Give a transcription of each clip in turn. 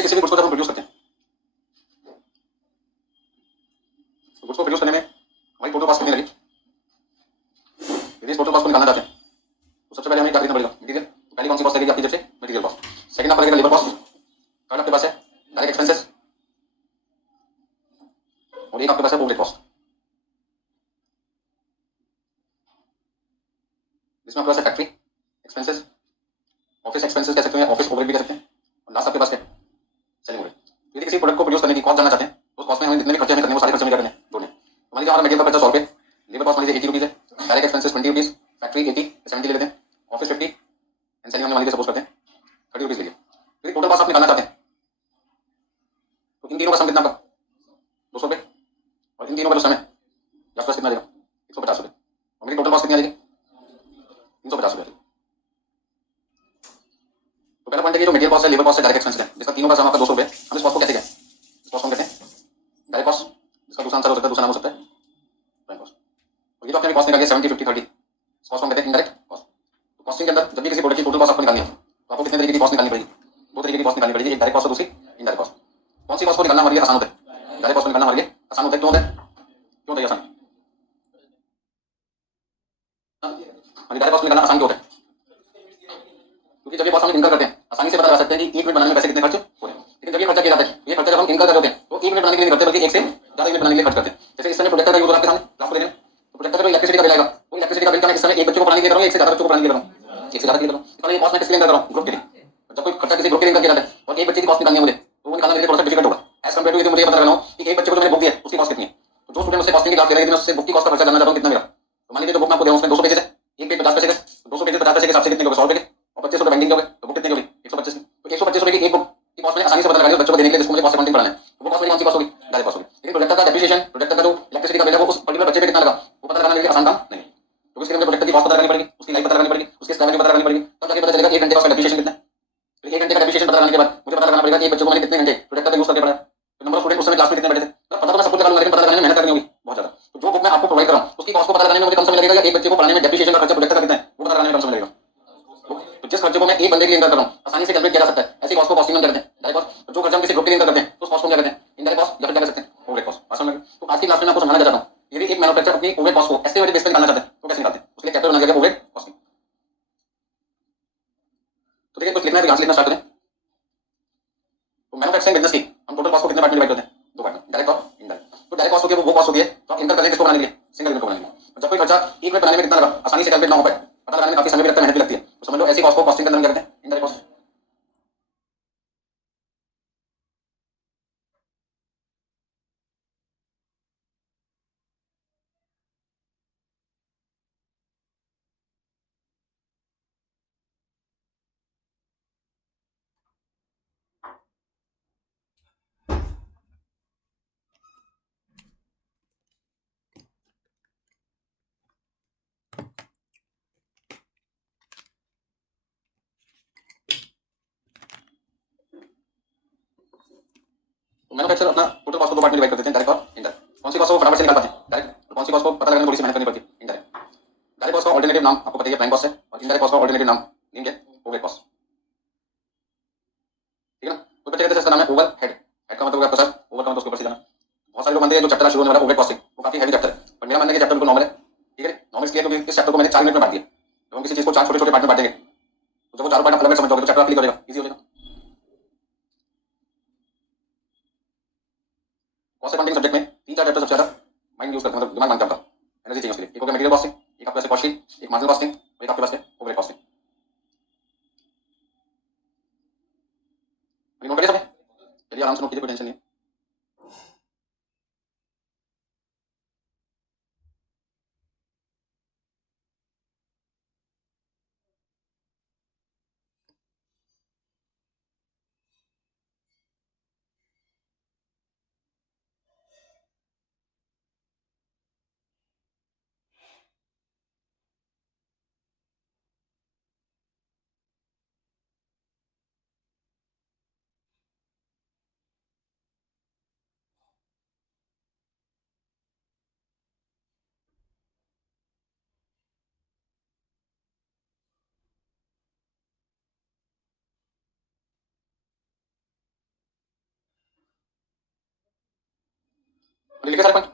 देखिए किसी भी गुड्स को जब हम प्रोड्यूस करते हैं तो गुड्स को प्रोड्यूस करने में हमारी टोटल कॉस्ट कितनी लगी। यदि इस टोटल कॉस्ट को निकालना चाहते हैं तो सबसे पहले हमें क्या खरीदना पड़ेगा, मटेरियल। तो पहली कौन सी कॉस्ट लगेगी आपकी जेब से, मटेरियल कॉस्ट। सेकंड आपका लगेगा लेबर कॉस्ट। थर्ड आपके पास है डायरेक्ट एक्सपेंसेस और एक आपके पास है ओवरहेड कॉस्ट, जिसमें आपके पास है फैक्ट्री एक्सपेंसेस, ऑफिस एक्सपेंसेस कह सकते हैं, ऑफिस ओवरहेड भी कह सकते हैं, और लास्ट आपके पास क्या है, सेलिंग ओवरहेड। यदि किसी प्रोडक्ट को प्रोड्यूस करने की कॉस्ट जानना चाहते हैं तो उस कॉस्ट में हमें जितने भी खर्चे हमें करने हैं वो सारे खर्चे में क्या करने हैं, जोड़ने हैं। तो मान लीजिए हमारा मटेरियल का खर्चा 100 रुपये, लेबर कॉस्ट मान लीजिए 80 रुपीज़ है, डायरेक्ट एक्सपेंसेस 20 रुपीज़, फैक्ट्री 80 70 ले लेते हैं, ऑफिस 50 एंड सेलिंग हमने मान लीजिए सपोज करते हैं 30 रुपीज़ लीजिए। यदि टोटल कॉस्ट आप निकालना चाहते हैं तो इन तीनों का सम कितना आपका 200 रुपये, और इन तीनों का जो सम है ये आपका कितना आ जाएगा 150 रुपये, और मेरी टोटल कॉस्ट कितनी आ जाएगी 350 रुपये। तो पहला पॉइंट है कि जो मटेरियल कॉस्ट है, लेबर कॉस्ट है, डायरेक्ट एक्सपेंस है, जिसका तीनों का सम आपका 200 रुपये। हम इस कॉस्ट को कैसे कहें, इस कॉस्ट को हम कहते हैं डायरेक्ट कॉस्ट, जिसका दूसरा आंसर हो सकता है, दूसरा नाम हो सकता है प्राइम कॉस्ट। और ये जो आपने कॉस्ट निकाली है 70 50 30, इस कॉस्ट को हम कहते हैं इनडायरेक्ट कॉस्ट। तो कॉस्टिंग के अंदर जब भी किसी प्रोडक्ट की टोटल कॉस्ट आपको निकालनी है तो आपको कितने तरीके की कॉस्ट निकालनी पड़ेगी, दो तरीके की कॉस्ट निकालनी पड़ेगी, एक डायरेक्ट कॉस्ट और दूसरी इनडायरेक्ट कॉस्ट। कौन सी कॉस्ट को निकालना हमारे लिए आसान होता है, डायरेक्ट कॉस्ट को निकालना हमारे लिए आसान होता है। क्यों होता है, क्यों होता है आसान, डायरेक्ट कॉस्ट निकालना आसान क्यों होता है, क्योंकि जब ये कॉस्ट हम इनकर करते हैं आसानी से पता लगा सकते हैं कि 1 मिनट बनाने में पैसे कितने खर्च हो रहे हैं। लेकिन जब ये खर्चा किया जाता है, ये खर्चा जब हम इनकर कर रहे होते हैं तो 1 मिनट बनाने के लिए नहीं करते बल्कि 1 से ज्यादा यूनिट बनाने के लिए खर्च करते हैं। जैसे इस समय प्रोजेक्टर का यूज हो रहा है आपके सामने क्लास को देने में, तो प्रोजेक्टर का जो इलेक्ट्रिसिटी का बिल आएगा वो इलेक्ट्रिसिटी का बिल का मैं इस समय एक बच्चे को पढ़ाने के लिए कर रहा हूँ, एक से ज्यादा बच्चों को पढ़ाने के लिए कर रहा हूँ, एक से ज्यादा के लिए कर रहा हूँ। तो ये कॉस्ट मैं किसके लिए कर रहा हूँ, ग्रुप के लिए। जब कोई खर्चा किसी ग्रुप के लिए किया जाता है और एक बच्चे की कॉस्ट निकालनी है मुझे, तो वो निकालना मेरे लिए थोड़ा सा डिफिकल्ट होगा एज कम्पेयर टू यदि मुझे पता लगाना हो कि एक बच्चे को जो मैंने बुक दिया है उसकी कॉस्ट कितनी है। तो जो स्टूडेंट उससे कॉस्टिंग की क्लास ले रहा है, मैं उससे बुक की कॉस्ट का खर्चा जानना चाहता हूँ कितना मेरा। तो मान लीजिए जो बुक मैं आपको दे रहा हूँ उसमें 200 पेजेस है, एक पेज 50 पैसे का, तो 200 पेजेस 50 पैसे के हिसाब से कितने हो गए, 100 रुपए के, और 25 रुपए बैंकिंग के हो गए, तो बुक कितने की होगी 125 की। तो 125 रुपए की एक बुक की कॉस्ट मैंने आसानी से पता लगा लिया बच्चों को देने के लिए जिसको मुझे कॉस्ट अकाउंटिंग पढ़ाना है। तो वो कॉस्ट मेरी कौन सी कॉस्ट होगी, डायरेक्ट कॉस्ट होगी। लेकिन प्रोजेक्टर का डेप्रिसिएशन, प्रोजेक्टर का जो इलेक्ट्रिसिटी का बिल है वो उस पर्टिकुलर बच्चे पे कितना लगा वो पता लगाना मेरे लिए आसान काम नहीं है। तो इसके लिए मुझे प्रोजेक्टर की कॉस्ट पता लगानी पड़ेगी, उसकी लाइफ पता लगानी पड़ेगी, उसकी स्क्रैप वैल्यू पता लगानी पड़ेगी, तब जाके पता चलेगा 1 घंटे का उसका डेप्रिसिएशन कितना है। तो 1 घंटे का डेप्रिसिएशन पता लगाने के बाद मुझे पता लगाना पड़ेगा कि एक बच्चे को मैंने कितने घंटे प्रोजेक्टर का यूज करके पढ़ाया, तो नंबर ऑफ स्टूडेंट उस समय क्लास में कितने बैठे थे। तो पता तो मैं सब कुछ लगा लूंगा लेकिन पता लगाने में मेहनत करनी होगी बहुत ज्यादा। तो जो बुक मैं आपको प्रोवाइड कर रहा हूँ उसकी कॉस्ट को पता लगाने में मुझे कम समय लगेगा या एक बच्चे को पढ़ाने में डेप्रिसिएशन का खर्चा प्रोजेक्टर का कितना है वो पता लगाने में कम समय लगेगा। तो जिस खर्चे को मैं एक बंदे के लिए इनकर कर रहा हूँ आसानी से कैलकुलेट किया जा सकता है, ऐसी कॉस्ट को कॉस्टिंग में करते हैं डायरेक्ट कॉस्ट। जो खर्चा हम किसी ग्रुप के लिए इनकर करते हैं तो उस कॉस्ट को क्या कहते हैं, इनडायरेक्ट कॉस्ट, या फिर क्या कह सकते हैं ओवरहेड कॉस्ट। आसान लगे। तो आज की क्लास में मैं आपको समझाना चाहता हूँ यदि एक मैन्युफैक्चरर अपनी ओवरहेड कॉस्ट को एस्टिमेटेड बेस पर निकालना चाहते हैं तो कैसे निकालते हैं, उसके लिए चैप्टर बना दिया गया ओवरहेड कॉस्टिंग। तो देखिए कुछ लिखना है तो यहाँ से लिखना स्टार्ट करें। तो मैन्युफैक्चरिंग बिजनेस की हम टोटल कॉस्ट को कितने पार्ट में डिवाइड करते हैं, दो पार्ट में, डायरेक्ट और इनडायरेक्ट। तो डायरेक्ट कॉस्ट होती है वो कॉस्ट होती है तो आप इनकर करते हैं किसको बनाने के लिए, सिंगल यूनिट को बनाने के लिए। जब कोई खर्चा एक मिनट बनाने में कितना लगा आसानी से कैलकुलेट ना हो पाए, पता लगाने में काफी समय भी लगता है, मेहनत भी लगती है, तो समझ लो ऐसी कॉस्ट को कॉस्टिंग के अंदर हम क्या कहते हैं, इनडायरेक्ट कॉस्ट। तो मैन्युफैक्चरर अपना टोटल कॉस्ट को दो पार्ट में डिवाइड कर देते हैं, डायरेक्ट और इनडायरेक्ट। कौन सी कॉस्ट को फटाफट से निकाल पाते हैं, डायरेक्ट, और कौन सी कॉस्ट को पता लगाने में थोड़ी सी मेहनत करनी पड़ती है, इनडायरेक्ट। डायरेक्ट कॉस्ट का ऑल्टरनेटिव नाम आपको पता है प्राइम कॉस्ट है, और इनडायरेक्ट कॉस्ट का ऑल्टरनेटिव नाम नेम क्या है, ओवरहेड कॉस्ट। ठीक है ना। तो बच्चे कहते हैं इसका नाम है ओवर हेड, हेड का मतलब हो गया आपका सर, ओवर का मतलब उसके ऊपर सीधा। बहुत सारे लोग मानते हैं जो चैप्टर शुरू होने वाला ओवरहेड कॉस्टिंग वो काफी हैवी चैप्टर है, पर मेरा मानना है कि चैप्टर बिल्कुल नॉर्मल है। ठीक है, नॉर्मल इसलिए क्योंकि इस चैप्टर को मैंने 4 मिनट में बांट दिया। जब हम किसी चीज को 4 छोटे छोटे पार्ट में बांटेंगे तो जब वो चारों पार्ट अलग अलग समझ जाओगे तो चैप्टर क्लिक हो जाएगा, इजी हो जाएगा। कॉस्ट अकाउंटिंग सब्जेक्ट में 3 4 चैप्टर सबसे ज्यादा माइंड यूज करते हैं, मतलब दिमाग मांगता है आपका, एनर्जी चाहिए उसके लिए। एक हो गया मटेरियल कॉस्टिंग, एक आपके पास कॉस्ट शीट, एक मार्जिनल कॉस्टिंग, और एक आपके पास है ओवरहेड कॉस्टिंग। नोट करिए सब, चलिए आराम से नोट कीजिए, कोई टेंशन नहीं है। लिख लिया सारे पॉइंट।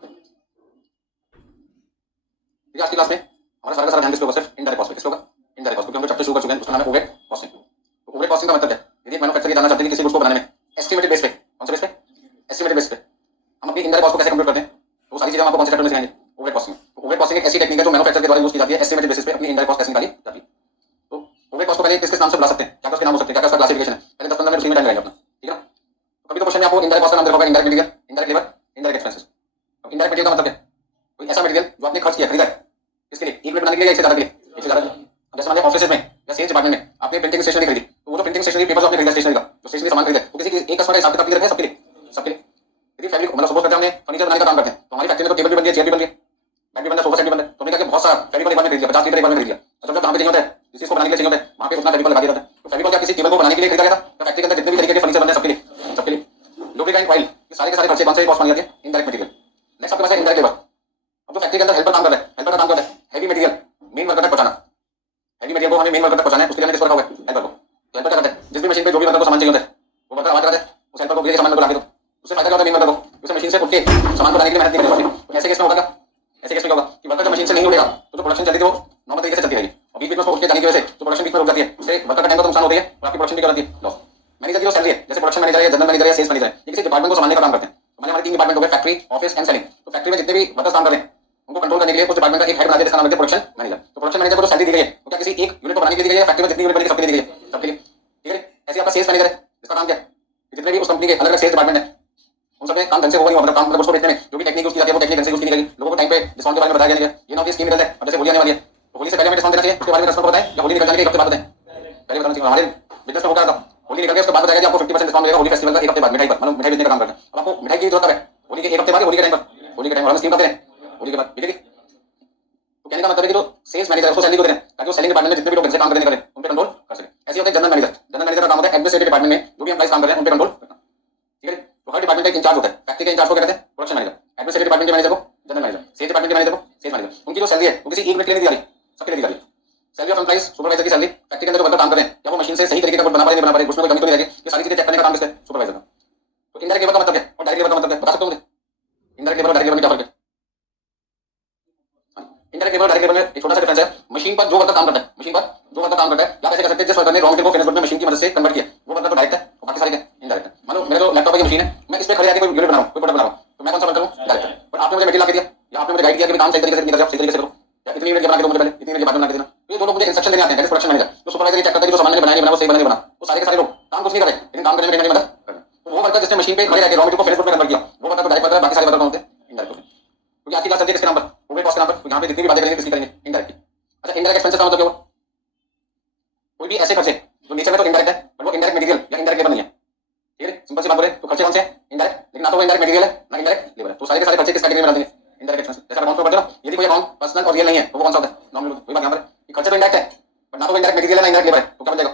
ठीक है, आज की क्लास में हमारा सारा का सारा ध्यान किस पे होगा? सिर्फ इनडायरेक्ट कॉस्ट पे। किस पे होगा? इनडायरेक्ट कॉस्ट, क्योंकि हम लोग चैप्टर शुरू कर चुके हैं, उसका नाम है ओवरहेड कॉस्टिंग। तो ओवरहेड कॉस्टिंग का मतलब क्या है? यदि मैन्युफैक्चरर ये जानना चाहते हैं कि किसी गुड्स को बनाने में एस्टिमेटेड बेस पे, कौन से बेस पे? एस्टिमेटेड बेस पे हम अपनी इनडायरेक्ट कॉस्ट को कैसे कंप्यूट करते हैं, तो वो सारी चीजें हम आपको कौन से चैप्टर में सिखाएंगे? ओवरहेड कॉस्टिंग में। तो ओवरहेड कॉस्टिंग एक ऐसी टेक्निक है जो मैन्युफैक्चरर के द्वारा यूज की जाती है एस्टिमेटेड बेसिस पे अपनी इनडायरेक्ट कॉस्ट कैसे निकाली जाती है। तो ओवरहेड कॉस्ट को पहले किस किस नाम से बुला सकते हैं, क्या क्या उसके नाम हो सकते हैं, क्या क्या उसका क्लासिफिकेशन है, पहले 10-15 मिनट उसी में टाइम लगाएंगे अपना। ठीक है ना? तो कभी तो क्वेश्चन में आपको इनडायरेक्ट कॉस्ट का नाम दे रखा होगा, indirect material, indirect labour, indirect expenses. अब इनडायरेक्ट मटेरियल का मतलब क्या है? कोई ऐसा मटेरियल जो आपने खर्च किया, खरीदा है, किसके लिए? एक मिनट बनाने के लिए या इससे ज्यादा के लिए? इससे ज्यादा के लिए। अब जैसे मान लिया ऑफिस में या सेल्स डिपार्टमेंट में आपने प्रिंटिंग स्टेशनरी खरीदी, तो वो जो प्रिंटिंग स्टेशनरी पेपर जो आपने खरीदा स्टेशनरी का, जो स्टेशनरी सामान खरीदा, वो किसी एक कस्टमर का हिसाब किताब क्लियर है? सबके लिए, सबके लिए। यदि फैब्रिक मतलब सपोज करते हैं हमने फर्नीचर बनाने का काम करते हैं, तो हमारी फैक्ट्री में तो टेबल भी बन गया, चेयर भी बन गया, बेड भी बन गया, सोफा सेट भी बन गया, तो हमने क्या किया, बहुत सारा फेविकॉल एक बार में खरीद लिया, 50 लीटर एक बार में खरीद लिया। जब जब जहाँ पे चाहिए होता है, जिस चीज को बनाने के लिए चाहिए होता है, वहाँ पे उतना फेविकॉल लगा दिया जाता है। तो फेविकॉल क्या किसी टेबल को बनाने के लिए खरीदा गया था? या फैक्ट्री के अंदर जितने भी तरीके के फर्नीचर बन रहे हैं सबके लिए, सबके लिए। लुब्रिकेंट ऑयल, ये सारे के सारे खर्चे कौन से कॉस्ट मानी जाती है? Indirect material. नेक्स्ट आपके पास है इनडायरेक्ट लेबर। अब जो फैक्ट्री के अंदर हेल्पर काम कर रहा है, हेल्पर का काम कर रहा है हैवी मटेरियल मेन वर्कर तक पहुंचाना, हैवी मटेरियल को हमें मेन वर्कर तक पहुंचाना है, उसके लिए हमने किस पर रखा हुआ है? हेल्पर को। तो हेल्पर क्या करता है? जिस भी मशीन पे जो भी वर्कर को सामान चाहिए होता है, वो वर्कर आवाज कराता है, उस हेल्पर को ये सामान को ला के दो। उससे फायदा क्या होता है मेन वर्कर को? उसे मशीन से उठ के सामान को लाने के लिए मेहनत नहीं करनी पड़ती। तो ऐसे केस में होगा क्या? ऐसे केस में क्या होगा कि वर्कर जब मशीन से नहीं उठेगा तो जो प्रोडक्शन चलती थी वो नॉर्मल तरीके से चलती रहेगी, और बीच में उसको उठ के जाने की वजह से जो प्रोडक्शन बीच में रुक जाती है, उससे वर्कर का टाइम का तो नुकसान होता है और आपकी प्रोडक्शन भी कराती है लॉस। मैनेजर की जो सैलरी है, जैसे प्रोडक्शन मैनेजर है, जनरल मैनेजर है, सेल्स मैनेजर है, ये किसी डिपार्टमेंट को संभालने का काम करते हैं। तो मैंने हमारे 3 डिपार्टमेंट हो गए, फैक्ट्री, ऑफिस एंड सेलिंग। तो फैक्ट्री में जितने भी वर्कर्स काम कर रहे हैं उनको कंट्रोल करने के लिए उस डिपार्टमेंट का एक हेड बना दिया जिसका नाम है प्रोडक्शन मैनेजर। तो प्रोडक्शन मैनेजर को जो सैलरी दी गई है वो क्या किसी एक यूनिट को बनाने के लिए दी गई है? फैक्ट्री में जितनी यूनिट बनी सबके लिए दी गई है, सबके लिए। ठीक है। ऐसे आपका सेल्स मैनेजर है, जिसका काम क्या है कि जितने भी उस कंपनी के अलग अलग सेल्स डिपार्टमेंट है उन सब में काम ढंग से होगा नहीं, मतलब काम मतलब उसको बेचने में जो भी टेक्निक यूज की जाती है वो टेक्निक ढंग से यूज की नहीं गई, लोगों को टाइम पे डिस्काउंट के बारे में बताया गया नहीं गया। ये ना कि स्कीम निकल है, अब जैसे होली आने वाली है तो होली से पहले हमें डिस्काउंट देना चाहिए, उसके बारे में कस्टमर को बताएं, या होली निकल जाने के एक हफ्ते बाद बताएं? पहले बताना चाहिए। हमारे बिजनेस में होगा था होली निकल के उसके बाद बताया कि आपको 50% डिस्काउंट मिलेगा होली फेस्टिवल का एक हफ्ते बाद मिठाई पर, मतलब मिठाई बेचने का काम करते हैं। अब आपको मिठाई की जरूरत है होली के एक हफ्ते बाद, होली के टाइम पर, होली के टाइम पर हम स्कीम करते हैं होली के बाद, ठीक है। तो कहने का मतलब है कि जो सेल्स मैनेजर है उसको सैलरी को दे रहे हैं ताकि वो सेलिंग डिपार्टमेंट में जितने भी लोग ढंग से काम करने करें उन पे कंट्रोल कर सके। ऐसे होते हैं जनरल मैनेजर। जनरल मैनेजर का काम होता है एडमिनिस्ट्रेटिव डिपार्टमेंट में जो भी एम्प्लॉइज काम कर रहे हैं उन पे कंट्रोल करना, ठीक है। तो हर डिपार्टमेंट का एक इंचार्ज होता है, फैक्ट्री के इंचार्ज को कहते हैं प्रोडक्शन मैनेजर, एडमिनिस्ट्रेटिव डिपार्टमेंट के मैनेजर को जनरल मैनेजर, सेल्स डिपार्टमेंट के मैनेजर को सेल्स मैनेजर। उनकी जो सैलरी है वो किसी एक मिनट के लिए नहीं दी जा रही, सबके लिए दी जा रही है। सैलरी ऑफ एम्प्लॉइज, सुपरवाइजर की सैलरी, फैक्ट्री के अंदर जो वर्कर काम कर रहे हैं क्या वो मशीन से सही तरीके का गुड बना पा रहे हैं, नहीं बना पा रहे, उसमें कोई कमी तो नहीं रहेगी, ये सारी चीजें चेक करने का काम किसका है? सुपरवाइजर का। तो इनडायरेक्ट लेबर का मतलब क्या है और डायरेक्ट लेबर का मतलब क्या है, बता सकते हो मुझे? इनडायरेक्ट लेबर और डायरेक्ट लेबर में क्या फर्क है? इनडायरेक्ट लेबर और डायरेक्ट लेबर में एक छोटा सा डिफरेंस है। मशीन पर जो वर्कर काम करता है, मशीन पर जो वर्कर काम करता है, या आप ऐसे कर सकते हैं जिस वर्कर ने रॉ मटेरियल को फिनिश गुड में मशीन की मदद से कन्वर्ट किया वो वर्कर तो डायरेक्ट है और बाकी सारे क्या इनडायरेक्ट है। मान लो मेरे जो लैपटॉप की मशीन है, मैं इस पे खड़े आके कोई यूनिट बना रहा हूं, कोई प्रोडक्ट बना रहा हूं, तो मैं कौन सा वर्कर हूं? डायरेक्ट है। पर आपने मुझे मटेरियल ला के दिया या आपने मुझे गाइड किया कि काम सही तरीके से नहीं कर रहे, सही तरीके से करो, या इतनी यूनिट बना के दो मुझे, पहले इतनी यूनिट बाद में बना के देना। तो ये दो लोग मुझे इंस्ट्रक्शन देने आते हैं, प्रोडक्शन मैनेजर। तो सुपरवाइजर ये चेक करता है कि जो सामान मैंने बनाया नहीं बना वो सही बना नहीं बना, वो सारे के सारे लोग काम कुछ नहीं कर रहे लेकिन काम करने में कहीं ना कहीं मदद कर रहे हैं। तो वो वर्कर जिसने मशीन पे खड़े रहकर रॉ मटेरियल को फिनिश गुड में कन्वर्ट किया वो वर्कर तो डायरेक्ट वर्कर है, बाकी सारे वर्कर कौन होते हैं? इनडायरेक्ट होते हैं। क्योंकि आज की क्लास चलती है किसके नाम पर? ओवरहेड कॉस्ट के नाम पर। तो यहाँ पे जितनी भी बातें करेंगे किसकी करेंगे? इनडायरेक्ट। अच्छा, इनडायरेक्ट एक्सपेंसेस का मतलब क्या हुआ? कोई भी ऐसे खर्चे जो नेचर में तो इनडायरेक्ट है बट वो इनडायरेक्ट मटेरियल या इनडायरेक्ट लेबर नहीं है, ठीक है। सिंपल सी बात बोले तो खर्चे कौन से हैं? इनडायरेक्ट। लेकिन ना तो वो इनडायरेक्ट मटेरियल है ना इनडायरेक्ट लेबर है, तो सारे के सारे खर्चे किस कैटेगरी में डाल देंगे? Indirect expense. जैसे अकाउंट में पढ़ते हो, यदि कोई अकाउंट पर्सनल और रियल नहीं है तो वो कौन सा होता है? नॉमिनल। वही बात यहाँ पर कि खर्चे तो इनडायरेक्ट है बट ना तो वो इनडायरेक्ट मटेरियल है ना इनडायरेक्ट लेबर है, तो क्या बन जाएगा?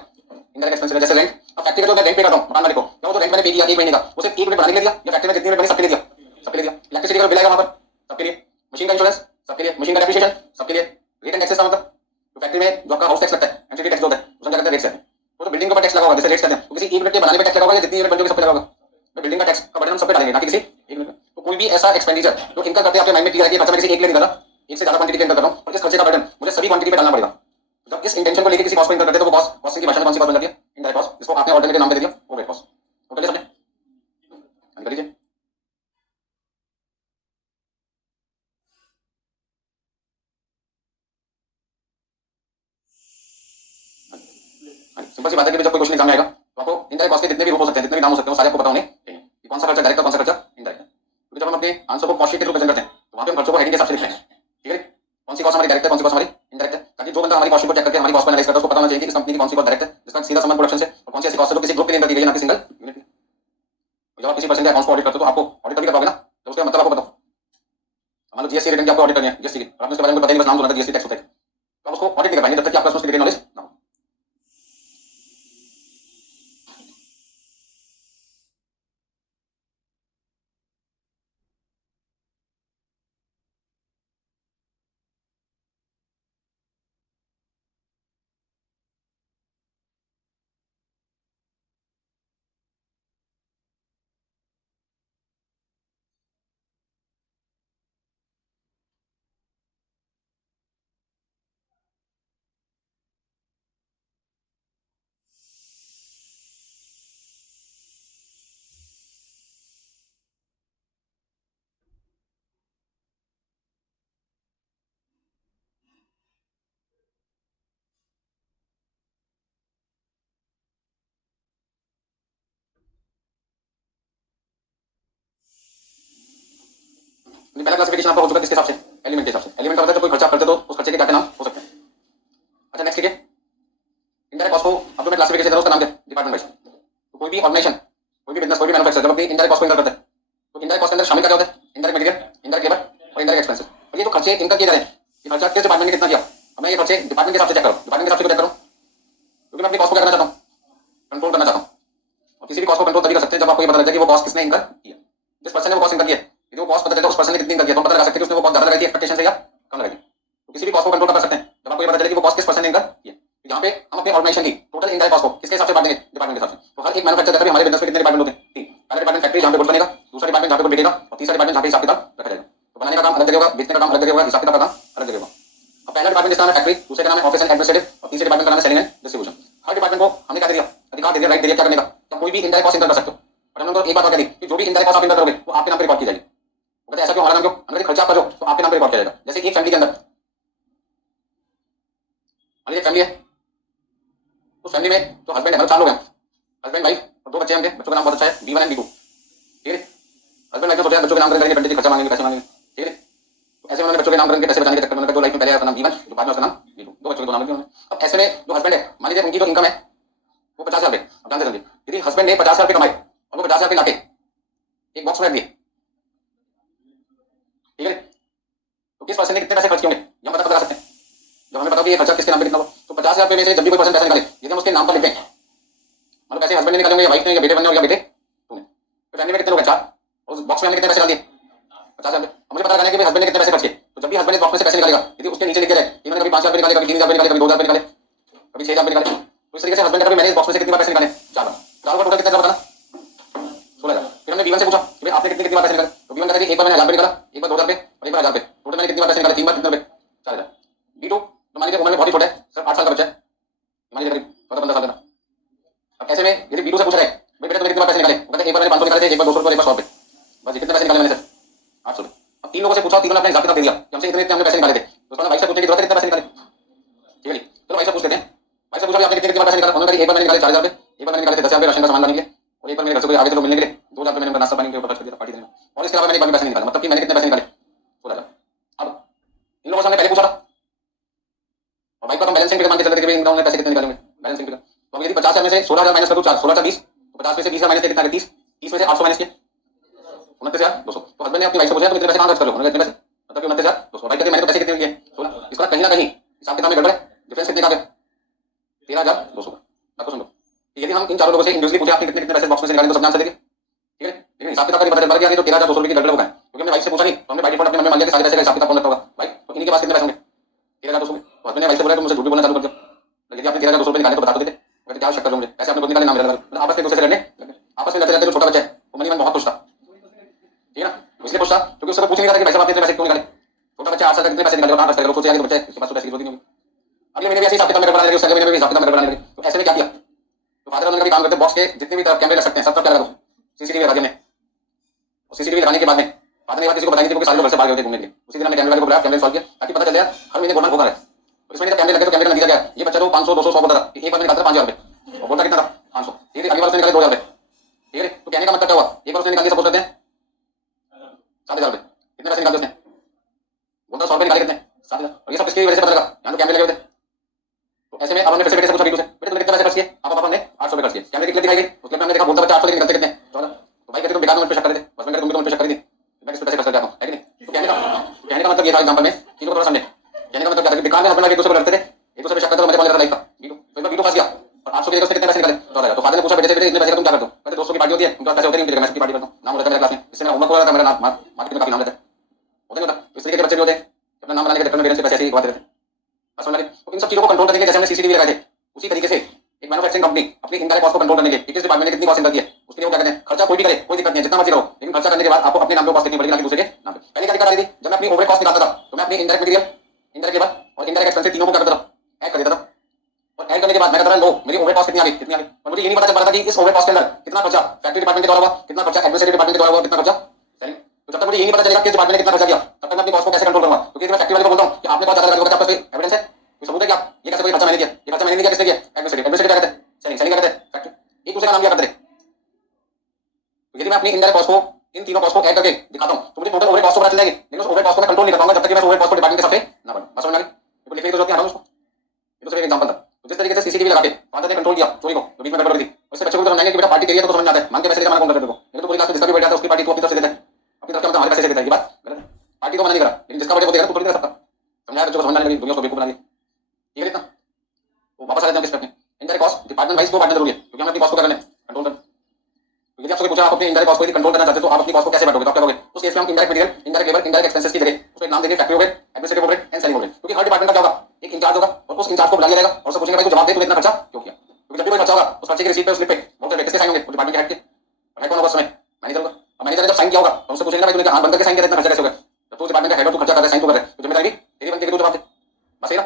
Indirect expense. जैसे रेंट, अब फैक्ट्री का जो मैं रेंट पे करता हूँ मकान वाले को, क्या वो जो रेंट मैंने पे किया एक महीने का वो सिर्फ एक मिनट बनाने के लिए दिया या फैक्ट्री में जितनी मिनट बनी सबके लिए दिया? सबके लिए दिया। इलेक्ट्रिसिटी का बिल आएगा वहां पर सबके लिए, मशीन का इंश्योरेंस सबके लिए, मशीन का डेप्रिसिएशन सबके लिए, रेट एंड टैक्सेस का मतलब तो फैक्ट्री में जो आपका हाउस टैक्स लगता है, एमसीडी टैक्स जो होता है उसमें क्या करते हैं? रेट से। तो बिल्डिंग के ऊपर टैक्स लगा होगा, जैसे रेट कहते हैं, तो किसी एक यूनिट के बनाने में टैक्स लगा होगा या जितनी यूनिट बन जाएगी सब पे लगा होगा? तो बिल्डिंग का टैक्स का बर्डन हम सब पे डालेंगे ना कि किसी एक यूनिट पे। तो कोई भी ऐसा एक्सपेंडिचर जो इनका करते हैं आपके माइंड में क्लियर है कि खर्चा मैं किसी एक लिए नहीं कर रहा, एक से ज्यादा क्वांटिटी के अंदर कर रहा हूं और इस खर्चे का बर्डन मुझे सभी क्वांटिटी पे डालना पड़ेगा। जब इस इंटेंशन को लेकर किसी कॉस्ट को इंकर करते हैं तो वो कॉस्ट, कॉस्टिंग की भाषा में कौन सी कॉस्ट बन जाती है? इनडायरेक्ट कॉस्ट, जिसको आपने ऑल्टरनेटिव नाम दे दिया ओवरहेड कॉस्ट। तो चलिए समझे, कर लीजिए। सिंपल सी बात है कि जब कोई क्वेश्चन एग्जाम में आएगा तो आपको इनडायरेक्ट कॉस्ट के जितने भी रूप हो सकते हैं, जितने भी नाम हो सकते हैं, वो सारे आपको पता होने चाहिए कि कौन सा खर्चा डायरेक्ट है, कौन सा खर्चा इनडायरेक्ट है। क्योंकि जब हम अपने आंसर को कॉस्ट शीट के थ्रू प्रेजेंट करते हैं तो वहां पे हम खर्चों को हेडिंग के हिसाब से लिखते हैं, ठीक है। कौन सी कॉस्ट हमारी डायरेक्ट है, कौन सी कॉस्ट हमारी इनडायरेक्ट है, ताकि जो बंदा हमारी कॉस्ट शीट को चेक करके हमारी कॉस्ट को एनालाइज करता है उसको पता होना चाहिए कि इस कंपनी की कौन सी कॉस्ट डायरेक्ट है जिसका सीधा संबंध प्रोडक्शन से, और कौन सी ऐसी कॉस्ट है जो किसी ग्रुप के लिए दी गई है ना कि सिंगल यूनिट की। जब आप किसी पर्सन के अकाउंट्स को ऑडिट करते हो तो आपको ऑडिट कभी करवाओगे ना, तो उसका मतलब आपको बताओ। मान लो जीएसटी रिटर्न की आपको ऑडिट करनी है, जीएसटी की, और आपने उसके बारे में पता नहीं, बस नाम सुना था जीएसटी टैक्स होता है, तो आप उसको ऑडिट नहीं कर पाएंगे जब तक कि आपका उसकी डिटेल नॉलेज ना हो। पहला क्लासिफिकेशन आपका हो चुका किसके हिसाब से, एलिमेंट के हिसाब से। एलिमेंट का मतलब जब कोई खर्चा करते तो उस खर्चे के क्या क्या नाम हो सकते हैं। अच्छा नेक्स्ट ठीक है, इनडायरेक्ट कॉस्ट को अब जो मैं क्लासिफिकेशन दे रहा हूं उसका नाम क्या, डिपार्टमेंट वाइज। तो कोई भी ऑर्गेनाइजेशन, कोई भी बिजनेस, कोई भी मैन्युफैक्चर जब अपनी इनडायरेक्ट कॉस्ट को इनकर करता है तो इनडायरेक्ट कॉस्ट के अंदर शामिल क्या होता है, इनडायरेक्ट मटेरियल, इनडायरेक्ट लेबर और इनडायरेक्ट एक्सपेंसेस। और ये जो खर्चे इनकर किए जा रहे हैं, ये खर्चा किस डिपार्टमेंट ने कितना किया, अब मैं ये खर्चे डिपार्टमेंट के हिसाब से चेक करूं, डिपार्टमेंट के हिसाब से चेक करूं क्योंकि मैं अपनी कॉस्ट को क्या करना चाहता हूं, कंट्रोल करना चाहता हूं। और किसी भी कॉस्ट को कंट्रोल तभी कर सकते हैं जब आपको ये पता लग जाए कि वो कॉस्ट किसने इनकर किया, जिस पर्सन ने वो कॉस्ट इनकर किया है। यदि वो कॉस्ट पता चले तो उस पर्सन ने कितनी इनकर किया तो पता लगा सकते हैं कि उसने वो कॉस्ट ज्यादा लगाई थी एक्सपेक्टेशन से या कम लगाई थी। तो किसी भी कॉस्ट को कंट्रोल कर सकते हैं जब आपको ये पता चले कि वो कॉस्ट किस पर्सन ने इनकर किया। तो यहाँ पे हम अपने ऑर्गेनाइजेशन की टोटल इनडायरेक्ट कॉस्ट को किसके हिसाब से बांटेंगे, डिपार्टमेंट के हिसाब से। तो हर एक मैन्युफैक्चर करते हुए हमारे बिजनेस में कितने डिपार्टमेंट होते हैं, तीन। पहला डिपार्टमेंट फैक्ट्री जहाँ पे गुड्स बनेगा, दूसरा डिपार्टमेंट जहाँ पे गुड बिकेगा और तीसरा डिपार्टमेंट जहाँ पे हिसाब किताब रखा जाएगा। तो बनाने का काम अलग जगह होगा, बेचने का काम अलग जगह होगा, हिसाब किताब का काम अलग जगह होगा। अब पहला डिपार्टमेंट जिसका नाम है फैक्ट्री, दूसरे का नाम है ऑफिस एंड एडमिनिस्ट्रेटिव और तीसरे डिपार्टमेंट का नाम है selling and distribution. Her department को हमने क्या दे दिया, अधिकार दे दिया, राइट दे दिया क्या करने का, तो कोई भी इनडायरेक्ट कॉस्ट इनकर कर सकते हो। और हमने उनको एक बात कह दी कि जो भी इनडायरेक्ट कॉस्ट आप इनकर करोगे वो आपके नाम पे रिकॉर्ड की जाएगी। वो कहते हैं ऐसा क्यों, हमारा नाम क्यों, हमने खर्चा आपका जो तो आपके नाम पे रिकॉर्ड किया जाएगा। जैसे एक फैमिली के अंदर मान लीजिए फैमिली है, उस फैमिली में जो हस्बैंड है, मतलब 4 लोग हैं, हस्बैंड वाइफ और 2 बच्चे हैं, बच्चों का नाम बहुत अच्छा है B1 एंड B2, ठीक है। हस्बैंड वाइफ ने सोचा बच्चों के नाम करेंगे, पंडित जी खर्चा मांगेंगे, पैसे मांगेंगे, ठीक है। तो ऐसे उन्होंने बच्चों के नाम करेंगे, पैसे बचाने के चक्कर में उन्होंने जो लाइफ में पहले उसका नाम B1 जो बाद में उसका नाम B2, 2 बच्चों के 2 नाम रखे उन्होंने। अब ऐसे में जो हस्बैंड है, मान लीजिए उनकी जो इनकम है वो 50,000 रुपए, अब जानते समझिए यदि हस्बैंड ने 50,000 रुपए कमाए और वो 50,000 रुपए लाके एक बॉक्स में रख दिए, ठीक है, तो किस पर्सन ने कितने पैसे खर्च किए होंगे ये पता लगा सकते हैं। जब हमें पता कि ये खर्चा किसके नाम पे कितना हो तो 50,000 रुपए में से जब भी कोई पर्सन पैसे निकाले यदि हम उसके नाम पर लिखते हैं, मतलब पैसे हस्बैंड ने निकाले होंगे या वाइफ ने या बेटे बनने और या बेटे तूने, तो फैमिली में कितने लोग हैं, 4, और उस बॉक्स में हमने कितने पैसे डाल दिए, 50,000 रुपए। मुझे पता लगाना है कि हस्बैंड ने कितने पैसे खर्च किए। तो जब भी हस्बैंड इस बॉक्स में से पैसे निकालेगा यदि उसके नीचे लिख दिया जाए इन्होंने कभी 5,000 रुपए निकाले, कभी 3,000 रुपए निकाले, कभी 2,000 रुपए निकाले, कभी 6,000 रुपए निकाले, तो इस तरीके से हस्बैंड ने कभी मैंने इस बॉक्स में से कितनी बार पैसे निकाले, 4 बार। 4 बार टोटल कितना बताना, 16,000। फिर हमने B1 से पूछा कि भाई आपने कितनी कितनी बार पैसे निकाले, तो B1 कहता है कि एक बार मैंने 1,000 रुपए निकाला, एक बार 2,000 रुपए और एक बार 1,000 रुपए, टोटल मैंने कितनी बार पैसे निकाले, 3 बार कितने रुपए, 4,000। B2 तो मान लीजिए उम्र में बहुत ही छोटा है, सिर्फ 8 साल का बच्चा है, मान लीजिए करीब 14-15 साल का। अब ऐसे में यदि B2 से पूछ रहे हैं भाई बेटा तुमने कितनी बार पैसे निकाले, वो कहता है एक बार मैंने 500 निकाले थे, एक बार 200 रुपए, एक बार 100 रुपए, बस। कितने पैसे निकाले मैंने सर, 800 रुपए। अब 3 लोगों से पूछा, तीनों ने अपना हिसाब किताब दे दिया कि हमसे इतने इतने हमने पैसे निकाले थे, तो उसका भाई से पूछने की जरूरत है कितने पैसे निकाले, ठीक है। चलो भाई से पूछ लेते हैं, भाई से पूछा आपने कितने कितने पैसे निकाले, उन्होंने कहा एक बार मैंने निकाले 4,000 रुपए, एक बार मैंने निकाले थे 10,000 रुपए राशन का सामान लाने के लिए, और एक बार मेरे घर से कोई आगे थे लोग मिलने के लिए 2,000 रुपए मैंने नाश्ता पानी के ऊपर खर्च कर दिया, पार्टी देने में, और इसके अलावा मैंने एक बार भी पैसे नहीं निकाले, मतलब कि मैंने कितने पैसे निकाले, 16,000। अब इन लोगों से हमने पहले पूछा था और भाई को हम बैलेंसिंग फिगर मान के चलते थे कि भाई इन लोगों ने पैसे कितने निकाले होंगे, बैलेंसिंग फिगर। तो अब यदि 50,000 में से 16,000 माइनस कर दो, 4 16 4 20, तो 50 में से 20,000 माइनस किया कितना, 30, 30 में से 800 माइनस किया 29,200। तो हस्बैंड ने अपनी वाइफ से पूछा तुम कितने पैसे कहां खर्च कर रहे हो, उन्होंने कितने पैसे, मतलब कि 29,200। भाई कहते मैंने तो पैसे कितने लिए 16। इसका कहीं ना कहीं हिसाब किताब में गड़बड़ है, डिफरेंस कितने का है, 13,200 का। बात को सुन लो, यदि हम इन चारों लोगों से इंडिविजुअली पूछे आपने कितने कितने पैसे बॉक्स में से निकाले तो सब आंसर देंगे, ठीक है। लेकिन हिसाब किताब का पता चल गया नहीं तो 13,200 रुपए की गड़बड़ होगा, क्योंकि हमने वाइफ से पूछा नहीं, तो हमने बाय डिफॉल्ट अपने मन में मान लिया कि सारे पैसे का हिसाब किताब कौन रखता होगा, भाई तो इन्हीं के पास कितने पैसे होंगे, 13,200। तो हस्बैंड ने वाइफ से बोला तुम मुझसे झूठ भी बोलना चालू कर दो, यदि आपने 13,200 रुपए निकाले तो बता दो देते, कहते क्या शक्कर मुझे पैसे आपने खुद निकाले, नाम मेरा लगा, आपस में दूसरे से लड़ने लगे। आपस में लड़ते लड़ते जो छोटा बच्चा है वो मनी मन बहुत खुश था, ठीक है ना, इसलिए खुश था क्योंकि उससे पूछ नहीं रहा था कि भाई साहब आपने इतने पैसे क्यों निकाले, छोटा बच्चा 8 साल का कितने पैसे निकाले और कहां खर्च करेगा, सोचे आगे तो बच्चा है उसके पास तो पैसे की जरूरत नहीं होगी। अगले महीने भी ऐसे हिसाब किताब में गड़बड़ा लगे, उससे अगले महीने भी हिसाब किताब में गड़बड़ा लगे। तो ऐसे में क्या किया, तो फादर उन्होंने कभी काम करते बॉक्स के जितने भी कैमरे लग सकते हैं सब तरफ क्या लगा दो, सीसीटीवी लगा दिया हमने। और सीसीटीवी लगाने के बाद में बाद में किसी को बताएंगे क्योंकि सारे लोग घर से भाग गए थे घूमने के लिए, उसी दिन हमने कैमरे वाले को बुलाया, कैमरे सॉल्व किया ताकि पता चल जाए हर महीने गोल्डन होगा है। तो इस महीने जब कैमरे लगे तो कैमरे का नतीजा क्या है, ये बच्चा तो 500 200 100 बोलता था, एक बार मैंने निकाला 5,000 रुपए और बोलता कितना था 500, ठीक है। अगली बार उसने निकाले 2,000 रुपए, ठीक है। तो कहने का मतलब क्या हुआ, एक बार उसने निकाल दिया सपोज करते हैं 7,000 रुपए, कितने पैसे निकाले उसने, बोलता 100 रुपए निकाले कितने 7,000, और ये सब किसकी वजह से पता लगा, यहाँ तो कैमरे लगे होते। तो ऐसे में अब हमने फिर से बेटे से पूछा, बीटू से बेटे तुमने कितने पैसे खर्च किए, पापा ने 800 रुपए खर्च किए, कैमरे की क्लिप दिखाई गई, उस क्लिप में हमने देखा बोलता बच्चा 800 निकलते कितने 14। तो भाई कहते तुम बेकार में मुझ पे शक कर रहे थे, बस मैं तुम भी तो मुझ पे शक कर रही थी, मैं किस पे पैसे खर्च कर जाता हूं, है कि नहीं। तो कहने का मतलब ये था एग्जांपल में, चीजों को थोड़ा समझे। कहने का मतलब क्या था कि बेकार में हस्बैंड वाइफ एक दूसरे को लड़ते थे, एक दूसरे पे शक करते थे, मजे कौन लेता था लाइफ का, बीटू। तो एक बार बीटू फंस गया और 800 के जगह उसने कितने पैसे निकाले 14,000। तो फादर ने पूछा बेटे से बेटे इतने पैसे का तुम क्या करते हो, कहते दोस्तों की पार्टी होती है उनके पास पैसे होते नहीं, उनकी जगह मैं सबकी पार्टी करता हूं, नाम होता है मेरे क्लास में, इससे मेरा होमवर्क हो रहा था, मेरा नाम मार्केट में काफी नाम रहता है, होता नहीं होता। इस तरीके के बच्चे भी होते हैं अपना नाम बनाने के चक्कर में पेरेंट्स से पैसे ऐसे ही गवाते रहते हैं। बस समझ में। तो इन सब चीजों को कंट्रोल करने के जैसे हमने सीसीटीवी लगाए थे उसी तरीके से एक मैन्युफैक्चरिंग कंपनी अपनी इनडायरेक्ट कॉस्ट को कंट्रोल करने के किस डिपार्टमेंट ने कितनी कॉस्ट इनकर की है उसके लिए वो क्या कहते हैं, खर्चा कोई भी करे कोई दिक्कत नहीं है, जितना मर्जी करो, लेकिन खर्चा करने के बाद आपको अपने नाम पे कॉस्ट कितनी पड़ेगी ना कि दूसरे के नाम पे। पहले क्या दिक्कत आ रही थी, जब मैं अपनी ओवरहेड कॉस्ट निकालता था तो मैं अपनी इनडायरेक्ट मटेरियल, इनडायरेक्ट लेबर और इनडायरेक्ट एक्सपेंसेस तीनों को क्या करता था, ऐड कर देता था। और ऐड करने के बाद मैं कहता था लो मेरी ओवरहेड कॉस्ट कितनी आ गई कितनी आ गई, और मुझे ये नहीं पता चल रहा था कि इस ओवरहेड कॉस्ट के अंदर कितना खर्चा फैक्ट्री डिपार्टमेंट के द्वारा हुआ, कितना खर्चा एडमिनिस्ट्रेटिव डिपार्टमेंट के द्वारा हुआ, कितना खर्चा सेलिंग। तो जब तक मुझे ये नहीं पता चलेगा कि डिपार्टमेंट ने कितना खर्चा किया तब तक मैं अपनी कॉस्ट को कैसे कंट्रोल करूंगा। क्योंकि मैं फैक्ट्री वाले को बोलता हूं कि आपने बहुत ज्यादा लगा, आपके पास कोई एविडेंस है, कोई सबूत है कि आप ये कैसे कोई खर्चा मैंने किया, ये खर्चा मैंने नहीं किया, किसने किया, एडमिनिस्ट्रेटिव। एडमिनिस्ट्रेटिव क्या कहते हैं, सेलिंग, सेलिंग क्या कहते हैं फैक्ट्री, एक दूसरे का नाम लिया करते रहे। तो यदि मैं अपनी इनडायरेक्ट कॉस्ट को इन तीनों कॉस्ट को ऐड करके दिखाता हूं तो मुझे टोटल ओवरहेड कॉस्ट तो पता चल जाएगी, लेकिन उस ओवरहेड कॉस्ट को मैं कंट्रोल नहीं कर पाऊंगा जब तक कि मैं ओवरहेड कॉस्ट को डिपार्टमेंट के हिसाब से ना बढ़ाऊं। समझ में आ गई? तो लिखने की जरूरत नहीं है, उसको ये तो सिर्फ एक एग्जांपल था। तो जिस तरीके से सीसीटीवी लगा के फादर ने कंट्रोल किया चोरी को, तो बीच में गड़बड़ हुई थी, उससे बच्चे को समझाएंगे कि बेटा पार्टी तेरी है तो समझ में आता है, मांग के पैसे लेकर मना कौन कर देगा, लेकिन तो पूरी क्लास में जिसका भी बैठ जाता है उसकी पार्टी तो अपनी तरफ से देता है, अपनी तरफ से मतलब हमारे पैसे से देता है। ये बात गलत है। पार्टी को मना नहीं करा, लेकिन जिसका बर्थडे वो देगा तो थोड़ी देगा सबका। समझाया बच्चों को, समझ में आने लगी, दुनिया को बेवकूफ बना दिया। ठीक है इतना? तो वापस आ जाते हैं किस पे? इनडायरेक्ट कॉस्ट डिपार्टमेंट वाइज को बांटना जरूरी है, क्योंकि हम अपनी कॉस्ट को करने कंट्रोल करना। तो यदि आपसे पूछा आप अपने इनडायरेक्ट कॉस्ट को यदि कंट्रोल करना चाहते हो तो आप अपनी कॉस्ट को कैसे बांटोगे, तो आप क्या करोगे? उस केस में हम indirect material, indirect labour, indirect expenses की जगह उसको एक नाम देंगे factory overhead, administrative overhead and selling overhead. क्योंकि हर डिपार्टमेंट का क्या होगा, एक इंचार्ज होगा और उस इंचार्ज को बुला लिया जाएगा और उससे पूछेंगे भाई तू जवाब दे, तूने इतना खर्चा क्यों किया। क्योंकि जब भी कोई खर्चा होगा उस खर्चे की रिसीट पे, उस स्लिप पे बहुत सारे किसके साइन होंगे, वो डिपार्टमेंट के हेड के। हेड कौन होगा उस समय? मैनेजर होगा। और मैनेजर ने जब साइन किया होगा तो उससे पूछेंगे भाई तूने हाथ बंद करके साइन किया, इतना खर्चा कैसे हो गया। जब तू डिपार्टमेंट का हेड हो, तू खर्चा कर रहा है, साइन तो कर रहा है, तो जिम्मेदारी तेरी बनती है कि तू जवाब दे। बस ये ना,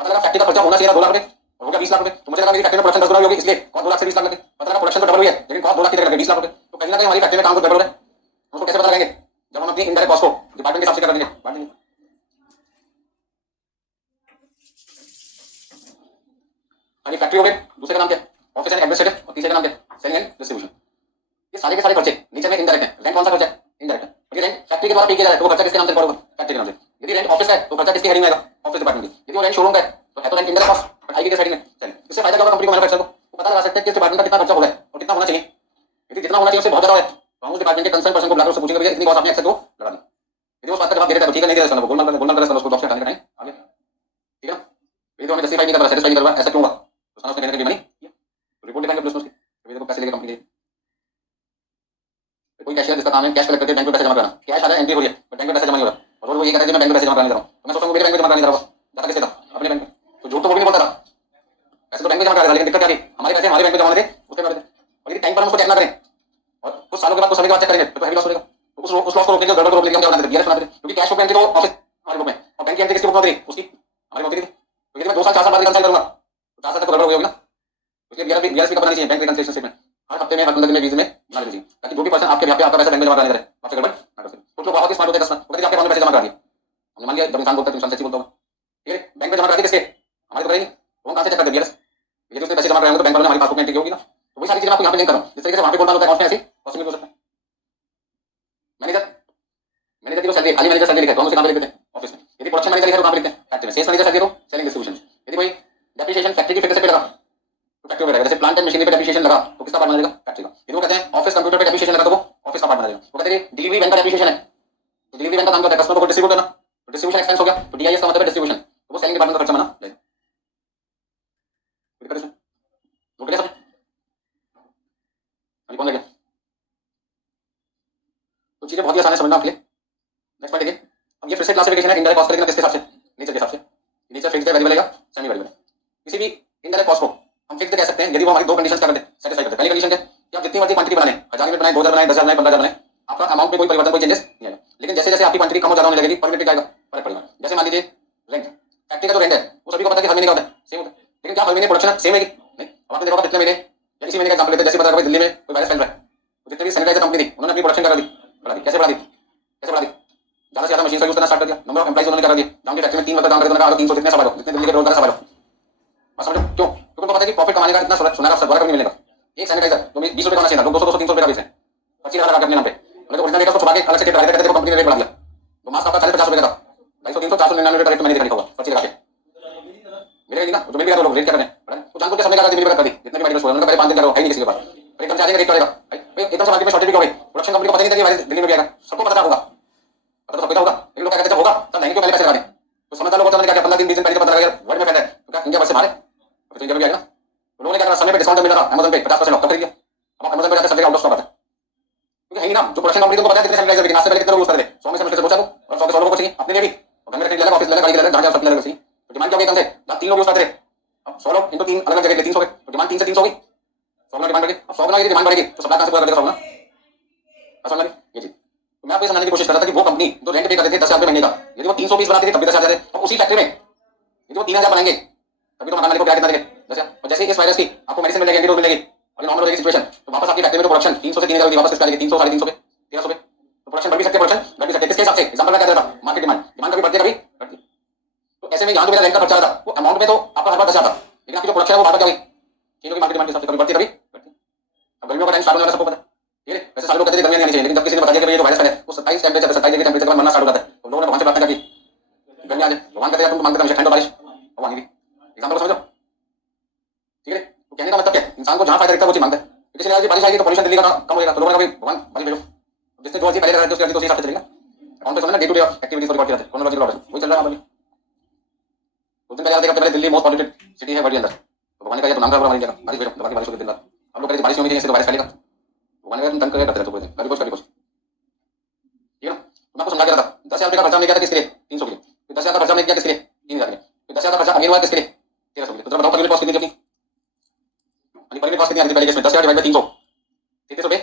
पता लगा फैक्ट्री का खर्चा होना चाहिए 2 लाख रुपए, हो गया 20 लाख रुपए। तो मुझे लगा मेरी फैक्ट्री में प्रोडक्शन 10 गुना होगी, इसलिए कौन 2 लाख से 20 लाख लगे। पता लगा प्रोडक्शन तो डबल हुई है, लेकिन कॉस्ट 2 लाख की जगह 20 लाख रुपए। तो कहीं ना कहीं हमारी फैक्ट्री में काम तो गड़बड़ हो रहा है। उसको कैसे पता लगाएंगे? जब हम अपनी इनडायरेक्ट कॉस्ट को डिपार्टमेंट के हिसाब से कर देंगे, बांट देंगे। अभी फैक्ट्री ओवरहेड दूसरे का नाम क्या है? Office and administrative. और तीसरे का नाम क्या है? Selling and distribution. ये सारे के सारे खर्चे नीचे में इनडायरेक्ट है। रेंट कौन सा खर्चा है? इनडायरेक्ट है। और ये रेंट फैक्ट्री के द्वारा पे किया जा रहा है तो वो खर्चा किसके नाम से रिकॉर्ड होगा? फैक्ट्री के नाम से। यदि रेंट ऑफिस का है तो खर्चा किसके हेडिंग में आएगा? ऑफिस डिपार्टमेंट की। यदि वो रेंट शोरूम का है तो है तो रेंट इनडायरेक्ट कॉस्ट, बट आएगी किस हेडिंग में? सेलिंग। इससे फायदा क्या होगा कंपनी को, मैन्युफैक्चरर को? वो पता लगा सकते हैं कि इस डिपार्टमेंट का कितना खर्चा हो गया और कितना होना चाहिए। यदि जितना होना चाहिए उससे बहुत ज्यादा है तो हम उस डिपार्टमेंट के कंसर्न पर्सन को बुलाकर उससे पूछेंगे भैया इतनी कॉस्ट आपने एक्सेप्ट को लगा दी। यदि वो उस बात का जवाब दे देता है तो ठीक है, नहीं दे देता है गोलमाल कर उसको जॉब से हटाने का टाइम आ गया। ठीक है ना? यदि तो हमें जस्टिफाई नहीं कर रहा, सैटिस्फाई नहीं कर रहा, ऐसा क्यों होगा? तो उसने कहने के लिए मनी रिपोर्ट दिखाएंगे पुलिस में उसकी, तो देखो पैसे लेके कंपनी दे। कोई कैशियर जिसका काम है कैश कलेक्ट करके बैंक में पैसे जमा कराना, कैश आ रहा है एंट्री हो रही है बट बैंक में पैसे जमा नहीं हो रहा, और वो ये कहता है कि मैं बैंक में पैसे जमा कराने जा रहा हूं, तो मैं सोचता हूं मेरे बैंक में जमा कराने जा रहा हूं, जाता किससे था? अपने बैंक में। तो झूठ तो वो भी नहीं बोलता रहा, पैसे तो बैंक में जमा करा रहा, लेकिन दिक्कत क्या थी? हमारे पैसे हमारे बैंक में जमा दे, उसके बाद और यदि टाइम पर हम उसको चेक ना करें और कुछ सालों के बाद कुछ समय के बाद चेक करेंगे तो हैवी लॉस हो जाएगा। तो उस लॉस को रोकने के लिए, गड़बड़ को रोकने के लिए हम क्या बनाते थे? बीआरएस बनाते थे, क्योंकि कैश बुक में एंट्री तो ऑफिस हमारे बुक में और बैंक की एंट्री किसकी बुक में होती है? उसकी हमारी बुक में। तो यदि मैं 2 साल 4 साल बाद रिकॉन्साइल करूंगा तो 4 साल तक तो गड़बड़ हो गई ना। तो बीआरएस कब बनानी चाहिए? बैंक रिकॉन्सिलिएशन स्टेटमेंट हर हफ्ते में, हर 15 दिन में, 20 में बना लीजिए, ताकि जो भी पर्सन आपके यहाँ पे आपका पैसा बैंक में जमा कराने करे आपसे गड़बड़ ना कर सके। कुछ लोग बहुत ही स्मार्ट होते हैं कस्टमर, वो कहते हैं आपके अकाउंट में पैसे जमा करा दिए, हमने मान लिया जब इंसान बोलता है तो इंसान सच्ची बोलता होगा। ठीक है, बैंक में जमा करा दिए किसके? हमारे तो करेंगे, तो हम कहां से चेक कर दे बीआरएस? यदि उसने पैसे जमा कराए होंगे तो बैंक वालों ने हमारी पासबुक में एंट्री होगी ना। तो वही सारी चीजें आपको यहाँ पे लिंक कर रहा हूँ, जिस तरीके से वहां पे गोलमाल होता है अकाउंट में, ऐसे पॉसिबल हो सकता है। मैनेजर मैनेजर की तो सैलरी, खाली मैनेजर सैलरी लिखा है तो हम उसे कहां पे लिख देते हैं? ऑफिस में। यदि प्रोडक्शन मैनेजर लिखा है तो कहां पे लिखते हैं? फैक्ट्री में। सेल्स मैनेजर सैलरी तो सेलिंग डिस्ट्रीब्यूशन। यदि कोई डेप्रिसिएशन फैक्ट्री की फिक्स पे लगा तो फैक्ट्री में रहेगा, जैसे प्लांट एंड मशीनरी पे डेप्रिसिएशन लगा तो किसका पार्ट बना जाएगा? फैक्ट्री का। यदि वो कहते हैं ऑफिस कंप्यूटर पे डेप्रिसिएशन लगा तो वो ऑफिस का पार्ट बना जाएगा। वो कहते हैं डिलीवरी वैन का डेप्रिसिएशन है तो डिलीवरी वैन का काम करता है कस्टमर को डिस्ट्रीब्यूट करना, तो डिस्ट्रीब्यूशन एक्सपेंस हो गया, तो डीआईएस का मतलब है डिस्ट्रीब्यूशन, तो वो सेलिंग डिपार्टमेंट का खर्चा बना जाएगा। कोई दिक्कत इसमें? वो क्लियर सब? अभी कौन लगे? तो चीजें बहुत ही आसान है समझना आपके लिए। नेक्स्ट पॉइंट देखिए, अब ये फिर से क्लासिफिकेशन है इनडायरेक्ट कॉस्ट करेंगे किसके हिसाब से? नेचर के हिसाब से। नेचर फिक्स्ड है, वेरिएबल है या सेमी वेरिएबल है? किसी भी इनडायरेक्ट कॉस्ट को हम फिक्स्ड कह सकते हैं यदि वो हमारी 2 कंडीशंस का सेटिस्फाई करते हैं। पहली कंडीशन क्या है कि आप जितनी मर्जी क्वांटिटी बनाएं, 1000 यूनिट बनाएं, 2000 बनाएं, 10000 बनाएं, 15000 बनाएं, आपका अमाउंट में कोई परिवर्तन, कोई चेंजेस नहीं आएगा। लेकिन जैसे जैसे आपकी क्वांटिटी कम हो ज्यादा होने लगेगी, पर यूनिट क्या आएगा? फर्क पड़ेगा। जैसे मान लीजिए रेंट, फैक्ट्री का जो रेंट है वो सभी को पता है कि हर महीने का होता है, सेम होता है, लेकिन क्या हर महीने प्रोडक्शन सेम है? नहीं। अब आपने देखा होगा पिछले महीने या इसी महीने का एग्जांपल लेते हैं, जैसे पता है दिल्ली में कोई वायरस फैल रहा है, तो जितनी भी सैनिटाइजर कंपनी थी उन्होंने अपनी प्रोडक्शन करा दी, बढ़ा दी। कैसे बढ़ा दी? कैसे बढ़ा दी? ज्यादा से ज्यादा मशीन का यूज करना स्टार्ट कर दिया, नंबर ऑफ एम्प्लॉइज उन्होंने करा दिए, जहां की फैक्ट्री में 3 वर्कर काम करते हैं, 300 जितने संभालो, जितने दिल्ली के रोजगार संभालो। बस समझो क्यों? क्योंकि उनको पता है कि प्रॉफिट कमाने का इतना सुनहरा अवसर दोबारा कभी नहीं मिलेगा। एक सैनिटाइजर जो 20 रुपए का होना चाहिए था, लोग 200 200 300 रुपए का बेच रहे हैं, 25 लगा अपने नाम पे, उन्होंने ओरिजिनल रेट को छुपा के अलग से रेट लगा देते, कंपनी ने रेट बढ़ा दिया। तो मास्क आपका 40-50 रुपए का था, 250 300 499 रुपए का रेट मैंने देखा होगा, 25 लगा के मिलेगा ना। जो मिल गया लोग रेट क्या करें, तो जानबूझ के समय लगा दी, मिल कर दी, जितने भी मेडिकल स्टोर उन्होंने पहले 5 दिन करो, है नहीं किसी के पास, एकदम से आ जाएगा रेट करेगा भाई, एकदम से मार्केट में शॉर्टेज हो गई, प्रोडक्शन कंपनी को पता नहीं था कि वायरस दिल्ली में भी आएगा, सबको पता होगा, पता तो सबको होगा, लेकिन लोग क्या कहते हैं होगा तब नहीं, क्यों पहले पैसे लगा दें। तो समझदार लोग होता है क्या 15 दिन 20 दिन पहले पता लगा वर्ल्ड में फैला है तो क्या इंडिया वैसे मारे, तो इंडिया में भी आएगा ना। तो लोगों ने क्या करा, समय पे डिस्काउंट मिल रहा था अमेज़न पे 50% ऑफ, खरीद लिया। अब आप अमेज़न पे जाकर सब जगह आउट ऑफ स्टॉक आता है, क्योंकि है ही ना, जो प्रोडक्शन कंपनी को पता है कितने सैनिटाइजर बिकना, से पहले कितने लोग यूज कर रहे थे, 100 में से मुश्किल से पहुंचा दो और 100 के 100 लोगों को चाहिए अपने लिए भी, और घर में रखने के लिए ऑफिस ले लेगा, गाड़ी के लिए जहां जहां सब ले लेगा, तो डिमांड क्या हो गई एकदम से, जहां 3 लोग यूज करते थे अब 100 लोग इनको 3 अलग अलग जगह के 300 गए, तो डिमांड 3 से 300 हो गई, 100 गुना डिमांड बढ़ गई। अब 100 गुना यदि डिमांड बढ़ेगी तो सप्लाई कहां से पूरा करेगा 100 गुना? समझ में ये चीज। तो मैं आपको समझाने की कोशिश कर रहा था कि वो कंपनी जो रेंट पे करते थे 10,000 रुपए महीने का, यदि वो 300 पीस बनाती थी तब भी 10,000 थे, और उसी फैक्ट्री में यदि वो 3,000 बनाएंगे तभी तो मकान मालिक को क्या कितना देंगे 10,000। और जैसे इस वायरस की आपको मेडिसिन मिलेगी, एंटीडोट मिलेगी और नॉर्मल हो जाएगी सिचुएशन, तो वापस आपकी फैक्ट्री में जो प्रोडक्शन 300 से 3,000 होगी, वापस किस पे आएगी? 300 350 पे 1300 पे। तो प्रोडक्शन बढ़ भी सकती है, प्रोडक्शन घट भी सकती है, किसके हिसाब से? एग्जांपल मैं क्या दे रहा था, मार्केट डिमांड, डिमांड कभी बढ़ती है कभी घटती है। तो ऐसे में यहाँ जो मेरा रेंट का खर्चा था वो अमाउंट में तो आपका हर बार 10,000 था, लेकिन आपकी जो प्रोडक्शन है वो बार बार क्या हुई, चीजों की मार्केट डिमांड के हिसाब से कभी बढ़ती है कभी घटती है। अब गर्मियों का टाइम स्टार्ट होने वाला सबको पता है, ठीक है, वैसे सारे लोग कहते थे गर्मियां नहीं नहीं चाहिए, लेकिन जब किसी ने बता दिया कि ये जो वायरस फैला है वो 27 टेम्परेचर 27 डिग्री टेम्परेचर पर मरना स्टार्ट हो जाता है, तो लोगों ने भगवान से प्रार्थना की गर्मी आ जाए, भगवान कहते हैं तुम मांगते हमेशा ठंड और बारिश भगवान की एग्जाम्पल को समझो, ठीक है। तो कहने का मतलब क्या है, इंसान को जहां फायदा दिखता है वो चीज मांगता है। किसी ने आज बारिश आएगी तो पोल्यूशन दिल्ली का कम हो जाएगा, तो लोगों ने कहा भगवान बारिश भेजो, जिसने जो अच्छी पहले लगाया उसके तो चलेगा। अकाउंट पे सुना ना डे टू डे एक्टिविटीज को रिकॉर्ड किया जाता है, क्रोनोलॉजिकल ऑर्डर वही चल रहा है अभी। उस दिन पहले देखा पहले दिल्ली मोस्ट पॉल्यूटेड सिटी है वर्ल्ड के अंदर, तो भगवान ने कहा तो नाम खराब हमारी जगह बारिश भेजो, दबा के बारिश होगी दिन रात। अब लोग कहते बारिश होगी नहीं, इससे तो वायरस फैलेगा। भगवान ने कहा तुम तंग करके करते रहते हो, कभी कुछ ठीक है ना। तो मैं आपको समझा रहा था 10,000 का खर्चा हमने किया था किसके लिए 300 के लिए, फिर 10,000 का खर्चा हमने किया किसके लिए 3,000 के लिए, फिर 10,000 का खर्चा अगली बार किसके लिए 1,300 के लिए। तो जरा बताओ पर यूनिट कॉस्ट कितनी थी अपनी, पर यूनिट कॉस्ट कितनी आ रही थी पहले केस में 10,000 डिवाइड बाय 300 33 रुपए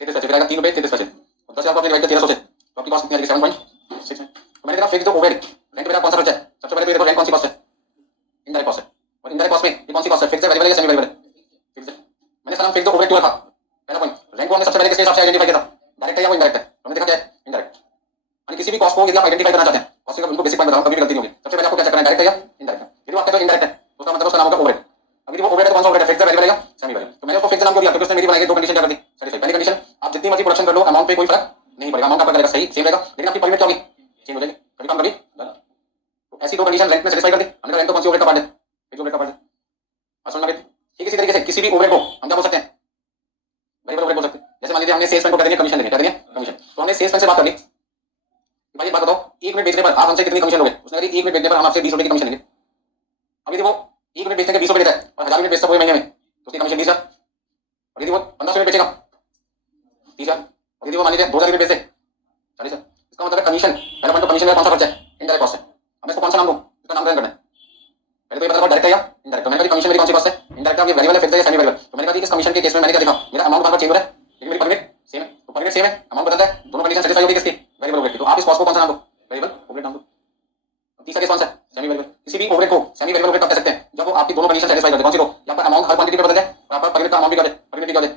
33 पैसे, फिर आएगा 3 रुपए 33 पैसे, और 10,000 को आपने डिवाइड किया 1,300 से, तो आपकी कॉस्ट कितनी आ रही है 7.6 में। तो मैंने देखा फिक्स जो ओवरहेड रेंट मेरा कौन सा खर्चा है, सबसे पहले तो देखो रेंट कौन सी कॉस्ट है, इनडायरेक्ट कॉस्ट है, और इनडायरेक्ट कॉस्ट में ये कौन सी कॉस्ट है, फिक्स है वेरिएबल है या सेमी वेरिएबल है, फिक्स है। मैंने इसका नाम फिक्स जो ओवरहेड क्यों रखा, पहला पॉइंट रेंट को हमने सबसे पहले किसके हिसाब से आइडेंटिफाई किया था, डायरेक्ट है या वो इनडायरेक्ट है, तो हमने देखा क्या है इनडायरेक्ट। यानी किसी भी कॉस्ट को यदि आप आइडेंटिफाई करना चाहते हैं, कॉस्ट का उनको बेसिक पॉइंट बताओ कभी भी गलती नहीं होगी, सबसे पहले आपको क्या चेक करना है डायरेक्ट है या इनडायरेक्ट है। यदि आपका जो इनडायरेक्ट है तो उसका मतलब उसका नाम होगा ओवरहेड। अगर वो ओवरहेड है तो कौन सा ओवरहेड है, फिक्स है वेरिएबल है या सेमी वेरिएबल। तो मैंने उसको फिक्स नाम क्यों दिया, क्योंकि उसने मेरी बनाई दो कंडीशन क्या कर दी सेटिस्फाई। पहली कंडीशन आप जितनी मर्जी प्रोडक्शन कर लो अमाउंट पे कोई फर्क नहीं पड़ेगा, अमाउंट आपका करेगा सही सेम रहेगा, लेकिन आपकी पर यूनिट क्या होगी चेंज हो जाएगी, कभी कम कभी ज्यादा। तो ऐसी दो कंडीशन रेंट में सेटिस्फाई कर दी, हमने रेंट तो कौन सी ओवरहेड का पार्ट है, फिक्स ओवरहेड का पार्ट है। और समझ में ठीक इसी तरीके से किसी भी ओवरहेड को हम क्या बोल सकते हैं वेरिएबल ओवरहेड बोल सकते हैं। जैसे मान लीजिए हमने सेल्समैन को कर देंगे कमीशन देंगे, क्या देंगे कमीशन, तो हमने सेल्समैन से बात कर ली भाई एक बात बताओ एक मिनट बेचने पर आप हमसे कितनी कमीशन लोगे, उसने कहा एक मिनट बेचने पर हम आपसे 20 रुपए की कमीशन लेंगे। अब यदि वो एक मिनट बेचने के 20 रुपए लेता है और 1000 मिनट बेचता है पूरे महीने में तो उसकी कमीशन 20,000, और यदि वो 1500 मिनट बेचेगा 30,000, और यदि वो मान लीजिए 2000 मिनट बेचे 40,000। इसका मतलब है कमीशन, पहला पॉइंट तो कमीशन का कौन सा खर्चा है इनडायरेक्ट कॉस्ट है। अब इसको कौन सा नाम दूं, इसका नाम करना है पहले तो ये पता लगा डायरेक्ट है या इनडायरेक्ट। तो मैंने कहा कमीशन मेरी कौन सी कॉस्ट है इनडायरेक्ट है, ये वेरिएबल है फिक्स है या सेमी वेरिएबल। तो मैंने कहा कि इस कमीशन के केस में मैंने क्या देखा मेरा अमाउंट बार-बार चेंज हो रहा है लेकिन मेरी पर यूनिट सेम है, तो पर यूनिट सेम है अमाउंट बदलता है, दोनों कंडीशन सेटिस्फाई होगी किसकी वेरिएबल ओवरहेड की। तो आप इस कॉस्ट को कौन सा नाम दो वेरिएबल ओवरहेड नाम दो। तीसरा केस कौन सा सेमी वेरिएबल, किसी भी ओवरहेड को सेमी वेरिएबल ओवरहेड कह सकते हैं जब वो आपकी दोनों कंडीशन सेटिस्फाई करते हैं। कौन सी दो, या पर अमाउंट हर क्वांटिटी पे बदल जाए और आपका पर यूनिट का अमाउंट भी क्या हो जाए पर यूनिट क्या हो जाए।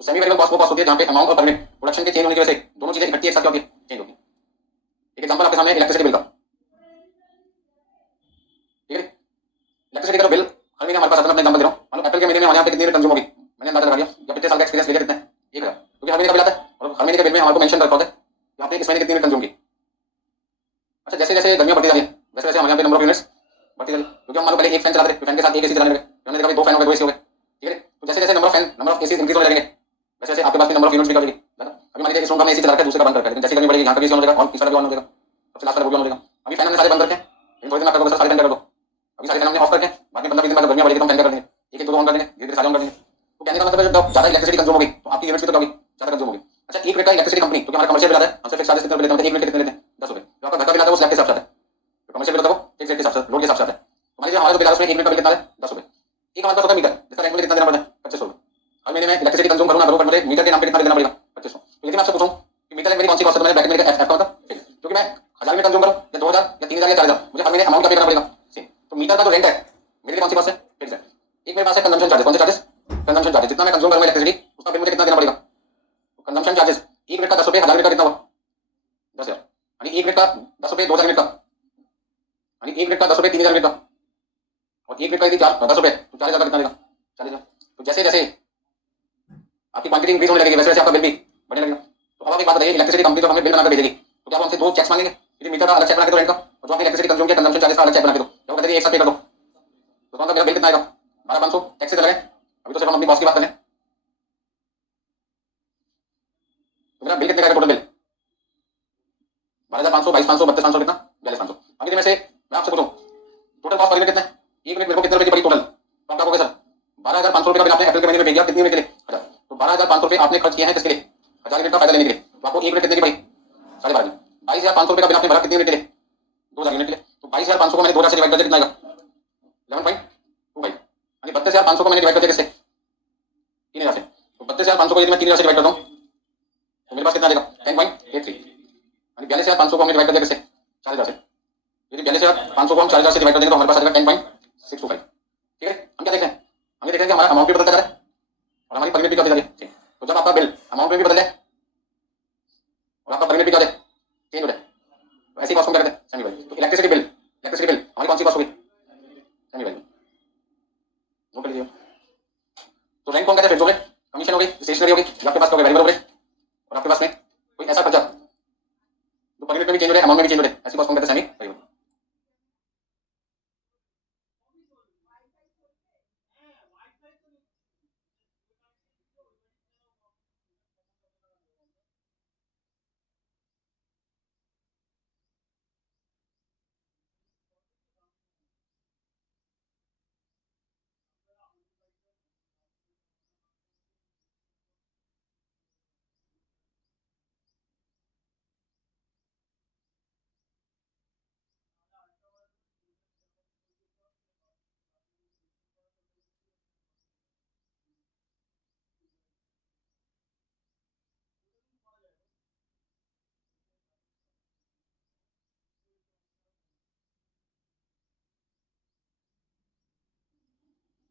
तो सेमी वेरिएबल कॉस्ट वो कॉस्ट होती है जहां पे अमाउंट और पर यूनिट प्रोडक्शन के चेंज होने की वजह से दोनों चीजें इकट्ठी एक साथ क्या होती है चेंज होती है। एक एग्जांपल आपके सामने इलेक्ट्रिसिटी बिल का, ठीक है इलेक्ट्रिसिटी का जो बिल हर महीने हमारे पास आता है, मैं एग्जांपल दे रहा हूं, मान लो अप्रैल के महीने में हमारे यहाँ पे कितनी यूनिट कंज्यूम होगी मैंने अंदाजा लगा लिया, या पिछले साल का एक्सपीरियंस लेके कितना है 1,000, क्योंकि हर महीने का बिल आता है और हर महीने के बिल में हमारे को मेंशन करता होता है कि आपने इस महीने कितनी यूनिट कंज्यूम की। अच्छा जैसे जैसे गर्मियां बढ़ती जा रही है वैसे वैसे हमारे यहाँ पे नंबर ऑफ यूनिट्स बढ़ती जा रही है, क्योंकि हम मान लो पहले एक फैन चलाते थे, फैन के साथ एक एसी चलाने लगे, हमने देखा भाई दो फैन हो गए दो एसी हो गए, ठीक है। तो जैसे जैसे number of fan number of AC increase होने लगेंगे वैसे वैसे आपके पास भी नंबर ऑफ यूनिट्स भी बढ़ेगी। अभी मान लीजिए इस रूम का हमने एसी चला रखा है दूसरे का बंद कर रखा है, लेकिन जैसे गर्मी बढ़ेगी यहाँ का भी एसी ऑन हो जाएगा और तीसरा भी ऑन हो जाएगा, सबसे लास्ट वाला वो भी ऑन हो जाएगा। अभी फैन हमने सारे बंद रखे हैं, लेकिन थोड़ी देर में आपको सारे फैन कर दो, अभी सारे फैन हमने ऑफ करके बाद में 15-20 दिन बाद गर्मियां बढ़ेगी तो हम फैन कर देंगे, एक एक दो ऑन कर देंगे, धीरे धीरे सारे ऑन कर देंगे। तो कहने का मतलब है जब ज्यादा इलेक्ट्रिसिटी कंज्यूम होगी तो आपकी यूनिट्स भी तो होगी ज्यादा कंज्यूम होगी। अच्छा एक मिनट का इलेक्ट्रिसिटी कंपनी क्योंकि हमारा कमर्शियल बिल आता है हमसे फिक्स चार्जेस कितने रुपए लेते हैं, एक मिनट कितने लेते हैं 10 रुपए, जो आपका घर का बिल आता है वो स्लैब के हिसाब से आता है, तो कमर्शियल बिल होता है वो फिक्स रेट के हिसाब से लोड के हिसाब से आता है। तो मान लीजिए हमारा जो बिल आता है उसमें एक मिनट का बिल कितना है 10 रुपए, एक हमारे पास होता है मीटर जिसका रेंट मुझे कितना देना पड़ता है 2500 रुपए। हर महीने में इलेक्ट्रिसिटी कंज्यूम करूँ ना करूँ पर मुझे मीटर के नाम पे कितना देना पड़ेगा 2500। तो यदि मैं आपसे पूछूं कि मीटर मेरी कौन सी कॉस्ट है तो मैंने ब्रैकेट में लिखा एफ का मतलब फिक्स, क्योंकि मैं 1000 मिनट कंज्यूम करूं या 2000 या 3000 या 4000 मुझे हर महीने अमाउंट क्या पे करना पड़ेगा सेम। तो मीटर का जो रेंट है मेरे लिए कौन सी कॉस्ट है फिक्स है। एक मेरे पास है कंजम्पशन चार्जेस, कौन से चार्जेस कंजम्पशन चार्जेस, जितना मैं कंज्यूम करूंगा इलेक्ट्रिसिटी उसका बिल मुझे कितना देना पड़ेगा। तो कंजम्पशन चार्जेस एक मिनट का 10 रुपए, 1000 मिनट का कितना हुआ 10,000, यानी एक मिनट का 10 रुपए 2000 मिनट का, यानी एक मिनट का 10 रुपए 3000 मिनट का, और एक मिनट का यदि 10 रुपए तो 40,000 का कितना देगा 40,000। तो जैसे जैसे आपकी क्वांटिटी इंक्रीज होने लगेगी वैसे वैसे आपका बिल भी बढ़ने लगेगा। तो अब आप एक बात बताइए इलेक्ट्रिसिटी कंपनी तो हमें बिल बनाकर भेजेगी तो क्या वो हमसे दो चेक्स मांगेंगे, यदि मीटर का अलग चेक बना के दो रेंट का और जो आपकी इलेक्ट्रिसिटी कंज्यूम किया कंजम्पशन चार्जेस का अलग चेक बना के दो, क्या वो कहते हैं एक साथ पे कर दो, तो कौन सा मेरा बिल कितना आएगा 12,500 टैक्स से चला गया। अभी तो सिर्फ हम अपनी कॉस्ट की बात करें तो मेरा बिल कितने का टोटल बिल 12,500 22,500 32,500 कितना 42,500। अभी मैं से मैं आपसे पूछूं टोटल कॉस्ट पर यूनिट कितना है, एक मिनट मेरे को कितने रुपए की पड़ी टोटल, तो आपका होगा सर 12,500 रुपए का बिल आपने अप्रैल के महीने में भेज दिया कितनी यूनिट के लिए 1000। तो 12,500 रुपए आपने खर्च किए हैं किसके लिए 1000 यूनिट का फायदा लेने के लिए, तो आपको एक मिनट कितने की पड़ी 12.5। 22,500 रुपए का बिल आपने भरा कितनी यूनिट के लिए 2,000 यूनिट के लिए, तो 22,500 को मैंने 2,000 से डिवाइड कर दिया कितना आएगा 11.25, यानी 32,500 को मैंने डिवाइड कर दिया किससे 3,000 से। तो 32,500 को यदि मैं 3,000 से डिवाइड करता हूँ तो मेरे पास कितना आएगा 10.83, यानी 42,500 को हमने डिवाइड कर दिया किससे 4,000 से। यदि 42,500 को हम 4,000 से डिवाइड कर देंगे तो हमारे पास आएगा 10.625, ठीक है। हम क्या देख रहे हैं हम ये देख रहे हैं कि हमारा अमाउंट भी बदलता जा रहा है और हमारी पर यूनिट भी क्या जा रही है। तो जब आपका बिल अमाउंट में भी बदल जाए और आपका पर यूनिट भी क्या हो जाए चेंज हो जाए तो ऐसी कॉस्ट को क्या कहते हैं सेमी वेरिएबल। तो इलेक्ट्रिसिटी बिल हमारी कौन सी कॉस्ट होगी सेमी वेरिएबल, नोट कर लीजिए। तो रेंट कौन कहते हैं फिक्स हो गए, कमीशन हो गई, स्टेशनरी होगी, ये आपके पास क्या होगा, वेरिएबल ओवरहेड। और आपके पास में कोई ऐसा खर्चा जो पर यूनिट में भी चेंज हो रहा है, अमाउंट में भी चेंज हो रहा है, ऐसी कॉस्ट को हम कहते हैं सेमी वेरिएबल।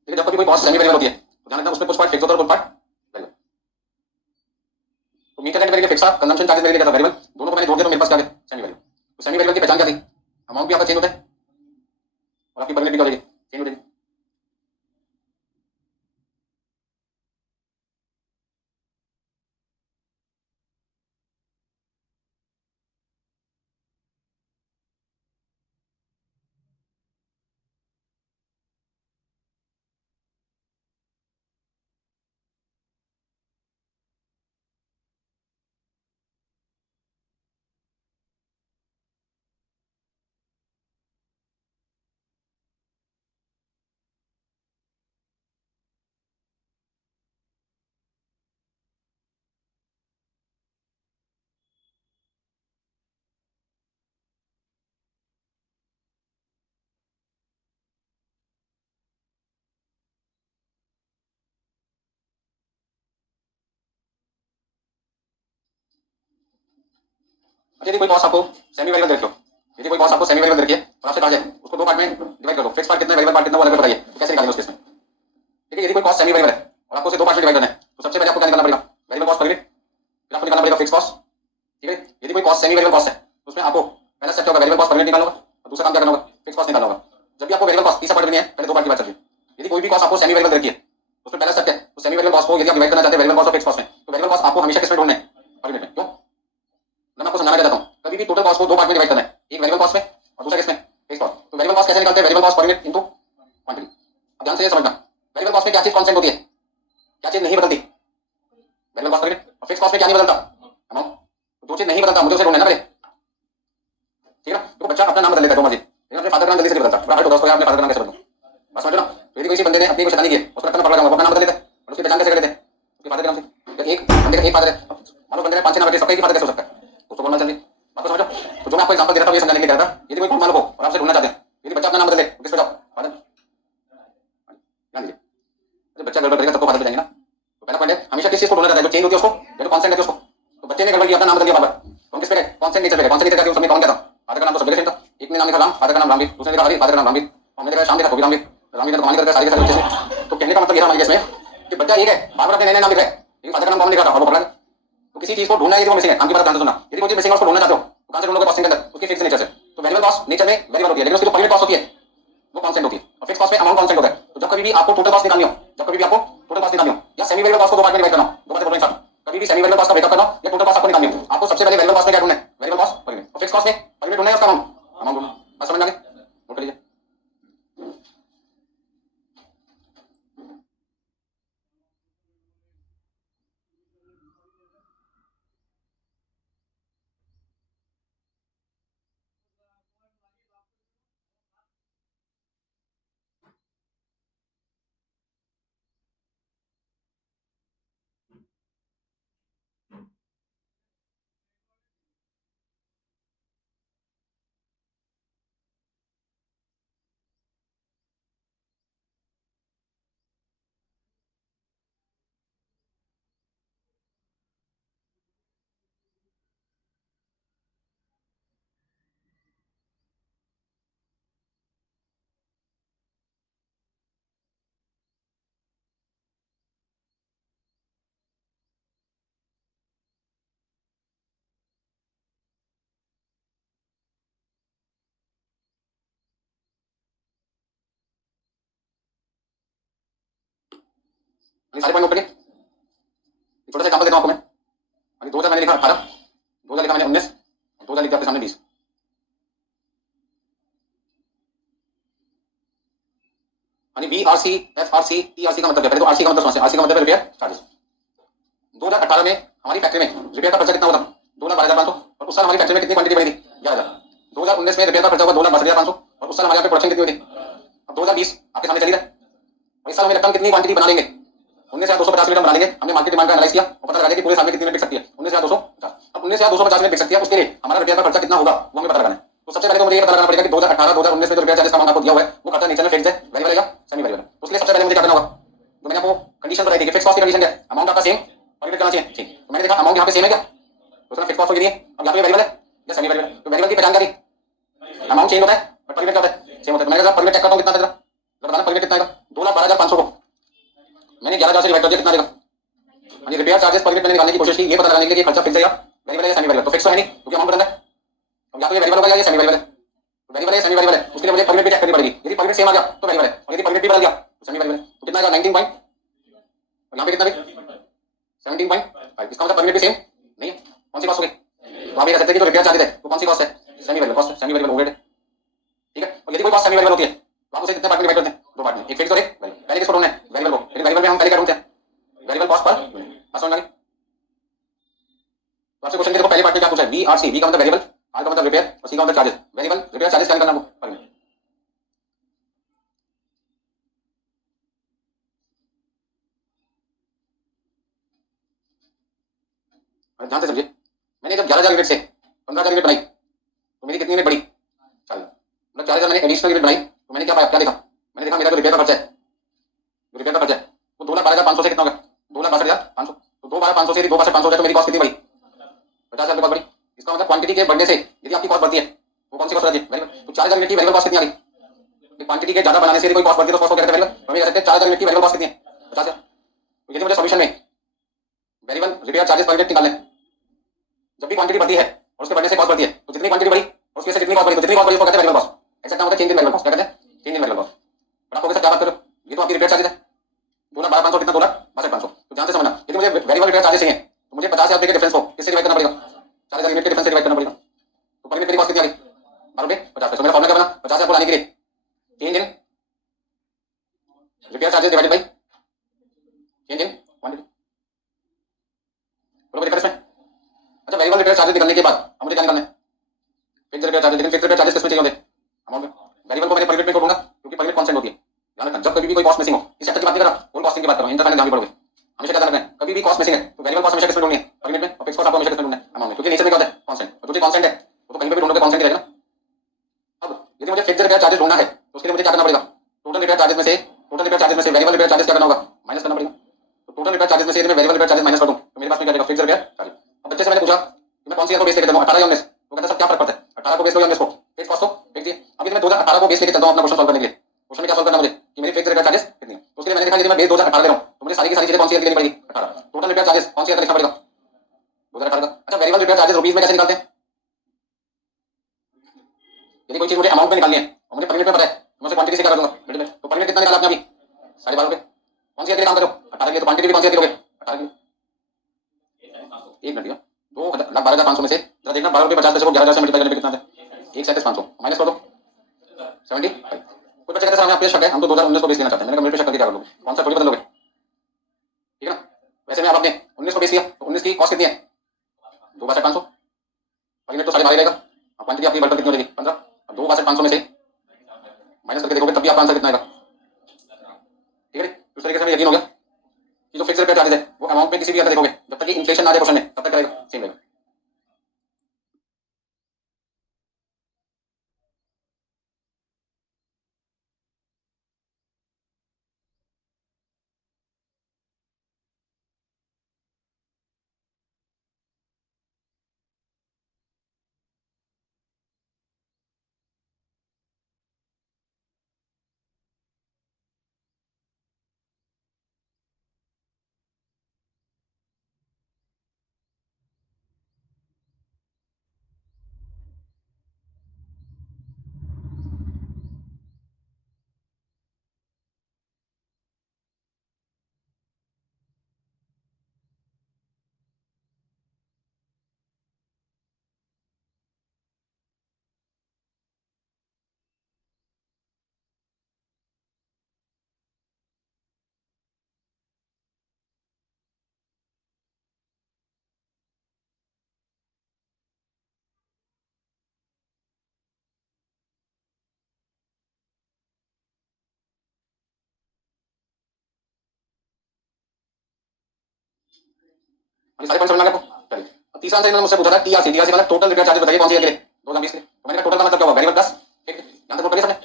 ठीक है, जब कभी कोई कॉस्ट सेमी वेरिएबल होती है तो ध्यान रखना उसमें कुछ पार्ट फिक्स होता है और कुछ पार्ट वेरिएबल। तो मीटर रेंट मेरे लिए फिक्स था, कंजम्पशन चार्जेस मेरे लिए क्या था, वेरिएबल। दोनों को मैंने जोड़ दिया तो मेरे पास क्या आ गया, सेमी वेरिएबल। तो सेमी वेरिएबल की पहचान क्या थी, अमाउंट भी आपका चेंज होता है और आपकी पर यूनिट भी क्या हो जाएगी, चेंज हो जाएगी। अच्छा, यदि कोई कॉस्ट आपको सेमी वेरिएबल दे रखी हो, यदि कोई कॉस्ट आपको सेमी वेरिएबल दे रखी है और आपसे कहा जाए उसको दो पार्ट में डिवाइड कर दो, फिक्स पार्ट कितना है, वेरिएबल पार्ट कितना है, वो अलग बताइए, तो कैसे निकालेंगे उस केस में। ठीक है, यदि कोई कॉस्ट सेमी वेरिएबल है और आपको उसे दो पार्ट में डिवाइड करना है तो सबसे पहले आपको क्या निकालना पड़ेगा, वेरिएबल कॉस्ट पर यूनिट, फिर आपको निकालना पड़ेगा फिक्स कॉस्ट। ठीक है, यदि कोई कॉस्ट सेमी वेरिएबल कॉस्ट है तो उसमें आपको पहला स्टेप क्या होगा, वेरिएबल कॉस्ट पर यूनिट निकालना होगा और दूसरा काम क्या करना होगा, फिक्स कॉस्ट निकालना होगा। जब भी आपको वेरिएबल कॉस्ट तीसरा पार्ट में नहीं है, पहले दो पार्ट की बात चलिए। यदि कोई भी कॉस्ट आपको सेमी वेरिएबल दे रखी है तो उसमें पहला स्टेप है, तो सेमी वेरिएबल कॉस्ट को यदि आप डिवाइड करना चाहते हैं वेरिएबल कॉस्ट और फिक्स कॉस्ट में, तो वेरिएबल कॉस्ट आपको हमेशा किसमें ढूंढना है, पर यूनिट में। क्यों, मैं आपको समझाना चाहता हूं, कभी भी टोटल कॉस्ट को दो पार्ट में डिवाइड करना है, एक वेरिएबल कॉस्ट में और दूसरा किसमें, फिक्स कॉस्ट। तो वेरिएबल कॉस्ट कैसे निकालते हैं, variable cost per unit into quantity. अब ध्यान से ये समझना, वेरिएबल कॉस्ट में क्या चीज कांस्टेंट होती है, क्या चीज नहीं बदलती, वेरिएबल कॉस्ट पर यूनिट। और फिक्स कॉस्ट में क्या नहीं बदलता, अमाउंट। जो चीज नहीं बदलता मुझे उसे ढूंढना है ना पहले। ठीक है ना, तो बच्चा अपना नाम बदल लेता है जो मर्जी, लेकिन अपने फादर का नाम जल्दी से नहीं बदलता, थोड़ा हर्ट होता है उसको, यार अपने फादर का नाम कैसे बदलूं। बस समझो ना, तो यदि किसी बंदे ने अपनी कोई शैतानी की है उसको लगता है मैं पकड़ा जाऊंगा, अपना नाम बदल लेता है और उसकी पहचान कैसे कर लेते हैं, उसके फादर के नाम से। एक बंदे का एक फादर है, मान लो बंदे ने पांच छह नाम रखे, सबका एक ही फादर कैसे हो सकता है, उसको बोलना चाहिए। बात को समझो। तो जो मैं आपको एग्जांपल दे रहा था ये समझाने के लिए कह रहा था, यदि कोई गुड मालूम हो और आपसे ढूंढना चाहते हैं, यदि बच्चा अपना नाम बदले तो किस पे जाओ, फादर। ध्यान दीजिए, जब बच्चा गड़बड़ करेगा तब तो फादर पे जाएंगे ना। तो पहला पॉइंट है, हमेशा किस चीज को ढूंढना चाहता है, जो चेंज होती है उसको या जो कांस्टेंट है उसको। तो बच्चे ने गड़बड़ किया, अपना नाम बदल दिया बार बार, तो हम किस पे गए, कांस्टेंट नेचर पे गए। कांस्टेंट नेचर का उसमें कौन क्या था, फादर का नाम तो सभी सेम था। एक ने नाम लिखा राम, फादर का नाम रामवीर, दूसरे ने लिखा हरि, फादर का नाम रामवीर, हमने लिखा श्याम, लिखा तो भी रामवीर। रामवीर ने तो कहानी करके सारे के सारे बच्चे से। तो कहने का मतलब ये हमारे केस में कि बच्चा एक है, बार बार अपने नए नए नाम लिख रहा है, लेकिन फादर का नाम कौन लिखा था और वो पकड़ा गया। तो किसी चीज को ढूंढना है, यदि वो मिसिंग है, नाम की बात ध्यान से सुनना, यदि कोई चीज मिसिंग है उसको ढूंढना चाहते हो तो कहां से ढूंढोगे, कॉस्टिंग के अंदर, उसकी फिक्स नेचर से। तो वेरिएबल कॉस्ट नेचर में वेरिएबल होती है, लेकिन उसकी जो पॉइंट कॉस्ट होती है वो कांस्टेंट होती है, और फिक्स कॉस्ट में अमाउंट कांस्टेंट होता है। तो जब कभी भी आपको टोटल कॉस्ट निकालनी हो, जब कभी भी आपको टोटल कॉस्ट निकालनी हो या सेमी वेरिएबल कॉस्ट को दो पार्ट में डिवाइड करना हो, दो बातें बोलो एक साथ, कभी भी सेमी वेरिएबल कॉस्ट का ब्रेकअप करना हो या टोटल कॉस्ट आपको निकालनी हो, आपको सबसे पहले वेरिएबल कॉस्ट में क्या ढूंढना है, वेरिएबल कॉस्ट पर यूनिट, और फिक्स कॉस्ट में पर यूनिट ढूंढना है उसका अमाउंट, अमाउंट ढूंढना। बस समझ में आ गया, नोट कर लीजिए। सारे पॉइंट नोट करिए। छोटा सा एग्जाम्पल देता हूँ आपको मैं। अभी 2000 मैंने लिखा 18, 2000 लिखा मैंने 19, 2000 लिख दिया आपके सामने 20। यानी VRC FRC TRC का मतलब क्या? पहले तो RC का मतलब समझते हैं। RC का मतलब है रिपेयर चार्जेस। 2018 में हमारी फैक्ट्री में रिपेयर का खर्चा कितना हुआ था? 2,12,500। और उस साल हमारी फैक्ट्री में कितनी क्वांटिटी बनी थी? 11,000। 2019 में रिपेयर का खर्चा हुआ 2,62,500। और उस साल हमारे यहाँ पे प्रोडक्शन कितनी हुई थी? अब 2020 आपके सामने चली रहा है। इस साल हमें लगता है हम कितनी क्वांटिटी बना लेंगे? 19,250 मीटर बना लेंगे। हमने मार्केट डिमांड का एनालाइज किया और पता लगा दिया कि पूरे साल में कितनी में बिक सकती है? 19,250। अब 19,250 में बिक सकती है, उसके लिए हमारा रिपेयर का खर्चा कितना होगा वो हमें पता लगाना है। तो सबसे पहले तो मुझे ये पता लगाना पड़ेगा कि 2018 2019 में जो रिपेयर चार्जेस का अमाउंट आपको दिया हुआ है वो खर्चा नेचर में फिक्स्ड है, वेरिएबल है या सेमी वेरिएबल। उसके लिए सबसे पहले मुझे क्या करना होगा? तो मैंने आपको कंडीशन बताई थी कि फिक्स कॉस्ट की कंडीशन क्या है? अमाउंट आपका सेम और करना चाहिए। ठीक, तो मैंने देखा अमाउंट यहाँ पे सेम है क्या? तो उसका फिक्स कॉस्ट तो ये है। अब यहाँ पे वेरिएबल है या सेमी वेरिएबल? तो वेरिएबल की पहचान क्या थी? अमाउंट चेंज होता है बट पर यूनिट क्या होता है? सेम होता है। तो मैंने कहा पर यूनिट चेक करता हूँ कितना देगा। बताना पर यूनिट कितना आएगा? 2,12,500 को मैंने 11,000 से डिवाइड कर दिया, कितना देगा? हाँ, रिपेयर चार्जेस पर यूनिट मैंने निकालने की कोशिश की, ये पता लगाने के लिए खर्चा फिक्स है या वेरिएबल है या सेमी वेरिएबल। तो फिक्स तो है नहीं क्योंकि अमाउंट बदल है। अब या तो ये वेरिएबल होगा या ये सेमी वेरिएबल है। तो वेरिएबल है सेमी वेरिएबल है, उसके लिए मुझे पर यूनिट भी चेक करनी पड़ेगी। यदि पर यूनिट सेम आ गया तो वेरिएबल है और यदि पर यूनिट भी बदल गया तो सेमी वेरिएबल है। तो कितना आएगा? 19 पॉइंट और यहाँ पे कितना भी 17.5। इसका मतलब पर यूनिट भी सेम नहीं है। कौन सी कॉस्ट हो गई? तो आप ये कह सकते हैं कि जो रिपेयर चार्जेस है वो कौन सी कॉस्ट है? सेमी वेरिएबल कॉस्ट है, सेमी वेरिएबल ओवरहेड है। ठीक है, और यदि कोई कॉस्ट सेमी वेरिएबल होती है तो आप उसे कितने पार्ट में डिवाइड करते हैं? दो पार्ट में, एक फिक्स और एक वेरिएबल। पहले किसको ढूंढना है? वेरिएबल को। लेकिन वेरिएबल में हम पहले क्या ढूंढते हैं? Variable cost per unit. समझ में आ गया? तो आपसे क्वेश्चन के देखो पहले पार्ट में क्या पूछा है? VRC, V का मतलब वेरिएबल, R का मतलब रिपेयर और C का मतलब चार्जेस। वेरिएबल रिपेयर चार्जेस क्या निकालना है आपको? ध्यान से समझिए। मैंने जब 11,000 यूनिट से 15,000 यूनिट बनाई तो मेरी कितनी यूनिट बढ़ी? 40। मतलब 4,000 मैंने एडिशनल यूनिट बनाई तो मैंने क्या पाया? क्या देखा? मैंने देखा मेरा जो रिपेयर का खर्चा है, जो रिपेयर का खर्चा है वो 2,12,500 से कितना हो गया? 2,62,500। तो 2,12,500 से यदि 2,62,500 हो जाए तो मेरी कॉस्ट कितनी बढ़ी? 50,000 की कॉस्ट बढ़ी। इसका मतलब क्वांटिटी के बढ़ने से यदि आपकी कॉस्ट बढ़ती है वो कौन सी कॉस्ट बढ़ती है? वेरिएबल। तो 4,000 यूनिट की वेरिएबल कॉस्ट कितनी आ गई? क्वांटिटी के ज्यादा बनाने से यदि कोई कॉस्ट बढ़ती है तो कॉस्ट को क्या कहते हैं? वेरिएबल। तो हम ये कह सकते हैं 4,000 यूनिट की वेरिएबल कॉस्ट कितनी है? 50,000। तो यदि मुझे सॉल्यूशन में variable repair charges per unit निकालने हैं, जब भी क्वांटिटी बढ़ती है और उसके बढ़ने से कॉस्ट बढ़ती है तो जितनी क्वांटिटी बढ़ी और उसकी वजह से जितनी कॉस्ट बढ़ी तो जितनी कॉस्ट बढ़ी उसको कहते हैं वेरिएबल कॉस्ट। ऐसा क्या होता है? Change in variable cost. क्या कहते हैं? Change in variable cost. But आप क्या बात कर रहे हो? ये तो आपकी रिपेयर चार्जेस है 2,12,500 कितना? 2,62,500। तो ध्यान से समझना, यदि मुझे वेरिएबल रिपेयर चार्जेस चाहिए तो मुझे 50,000 के डिफरेंस को किससे डिवाइड करना पड़ेगा? 4,000 यूनिट के डिफरेंस से डिवाइड करना पड़ेगा। तो पर यूनिट मेरी कॉस्ट कितनी आ गई? 12 रुपये 50 पैसे। तो मेरा फॉर्मूला क्या बना? 50,000 को लाने के लिए change in repair charges divided by change in quantity. बरोबर दिक्कत इसमें? अच्छा, वेरिएबल रिपेयर चार्जेस निकलने के बाद अब मुझे क्या निकालना है? Fix repair charges. लेकिन फिक्स रिपेयर चार्जेस किसमें चाहिए होते हैं? अमाउंट में। वेरिएबल को मैंने पर यूनिट में जोड़ूंगा क्योंकि पर यूनिट कांस्टेंट होती है। ध्यान रखना, जब कभी भी कोई कॉस्ट मिसिंग हो, इस चैप्टर की बात नहीं कर रहा, होल कॉस्टिंग की बात कर रहा हूं, इंटरफाइनेंस ध्यान भी पढ़ोगे। हमेशा क्या ध्यान रखना है? कभी भी कॉस्ट मिसिंग है तो वेरिएबल कॉस्ट हमेशा किसमें ढूंढनी है? पर यूनिट में। और फिक्स कॉस्ट आपको हमेशा किसमें ढूंढना है? अमाउंट में। क्योंकि नेचर में क्या होता है? कांस्टेंट। और जो चीज कांस्टेंट है वो तो कहीं पे भी ढूंढोगे कांस्टेंट ही रहेगा ना। अब यदि मुझे फिक्स रिपेयर चार्जेस ढूंढना है तो उसके लिए मुझे क्या करना पड़ेगा? टोटल रिपेयर चार्जेस में से वेरिएबल रिपेयर चार्जेस क्या करना होगा? माइनस करना पड़ेगा। तो टोटल रिपेयर चार्जेस में से यदि मैं वेरिएबल रिपेयर चार्जेस माइनस कर दूं तो मेरे पास में क्या बचेगा? Fix repair charges. अब बच्चे से मैंने पूछा कि मैं कौन सी को बेस लेके चलूं, 18 या 19? वो कहता है सर क्या फर्क पड़ता है, 18 को बेस लो या 19 को? फिक्स कॉस्ट तो फिक्स ही है। अब यदि मैं 2018 को बेस लेके चलता हूं अपना क्वेश्चन सॉल्व करने के लिए, क्वेश्चन में क्या सॉल्व करना मुझे कि मेरी फिक्स रिपेयर चार्जेस कितनी है? तो उसके लिए मैंने देखा यदि मैं बेस 2018 ले रहा हूं तो मुझे सारी की सारी चीजें कौन सी लेनी पड़ेगी? 18। टोटल रिपेयर चार्जेस कौन सी लिखना पड़ेगा? 2018 का। अच्छा, वेरिएबल रिपेयर चार्जेस रुपीस में कैसे निकालते हैं? यदि कोई चीज मुझे अमाउंट में निकालनी है और मुझे पर यूनिट में पता है तो मैं उसे क्वांटिटी से क्या कर दूंगा? मीटर में। तो पर यूनिट कितना निकाला आपने अभी? 12.5 रुपए। कौन सी काम करो? 18 की। तो क्वांटिटी भी कौन सी लोगे? 18 की। एक मिनट दिया। 2,12,500 में से जरा देखना 12 रुपये 50 पैसे को 11,000 से मल्टीप्लाई करने पे कितना आता है? 1,37,500 माइनस कर दो 70। कुछ बच्चे कहते हैं सर हमें आप पे शक है, हम तो 2019 को बेस लेना चाहते हैं। मैंने कहा मेरे पे शक करके क्या कर लोगे? कौन सा थोड़ी बदल लोगे? ठीक है ना? वैसे में आप आपने 19 को बेस लिया तो 19 की कॉस्ट कितनी है? 2,62,500। और यूनिट तो 12.5 रहेगा। क्वांटिटी आपकी बढ़कर कितनी हो जाएगी? 15। अब 2,62,500 में से माइनस करके देखोगे तब भी आपका आंसर कितना आएगा? ठीक है? उस तरीके से हमें यकीन हो गया कि जो फिक्स रिपेयर चार्जेस है वो अमाउंट में किसी भी अंदर देखोगे जब तक कि इन्फ्लेशन ना आ जाए क्वेश्चन में तब तक रहेगा, सेम रहेगा। ये सारे पॉइंट समझ में आ गए आपको? चलिए, अब तीसरा आंसर इन्होंने मुझसे पूछा था टीआरसी, टीआरसी मतलब टोटल रिपेयर चार्जेस बताइए कौन सी है 2020 के। तो मैंने कहा टोटल का मतलब क्या होगा, वेरिएबल प्लस फिक्स्ड। यहां तक नोट करिए सबने।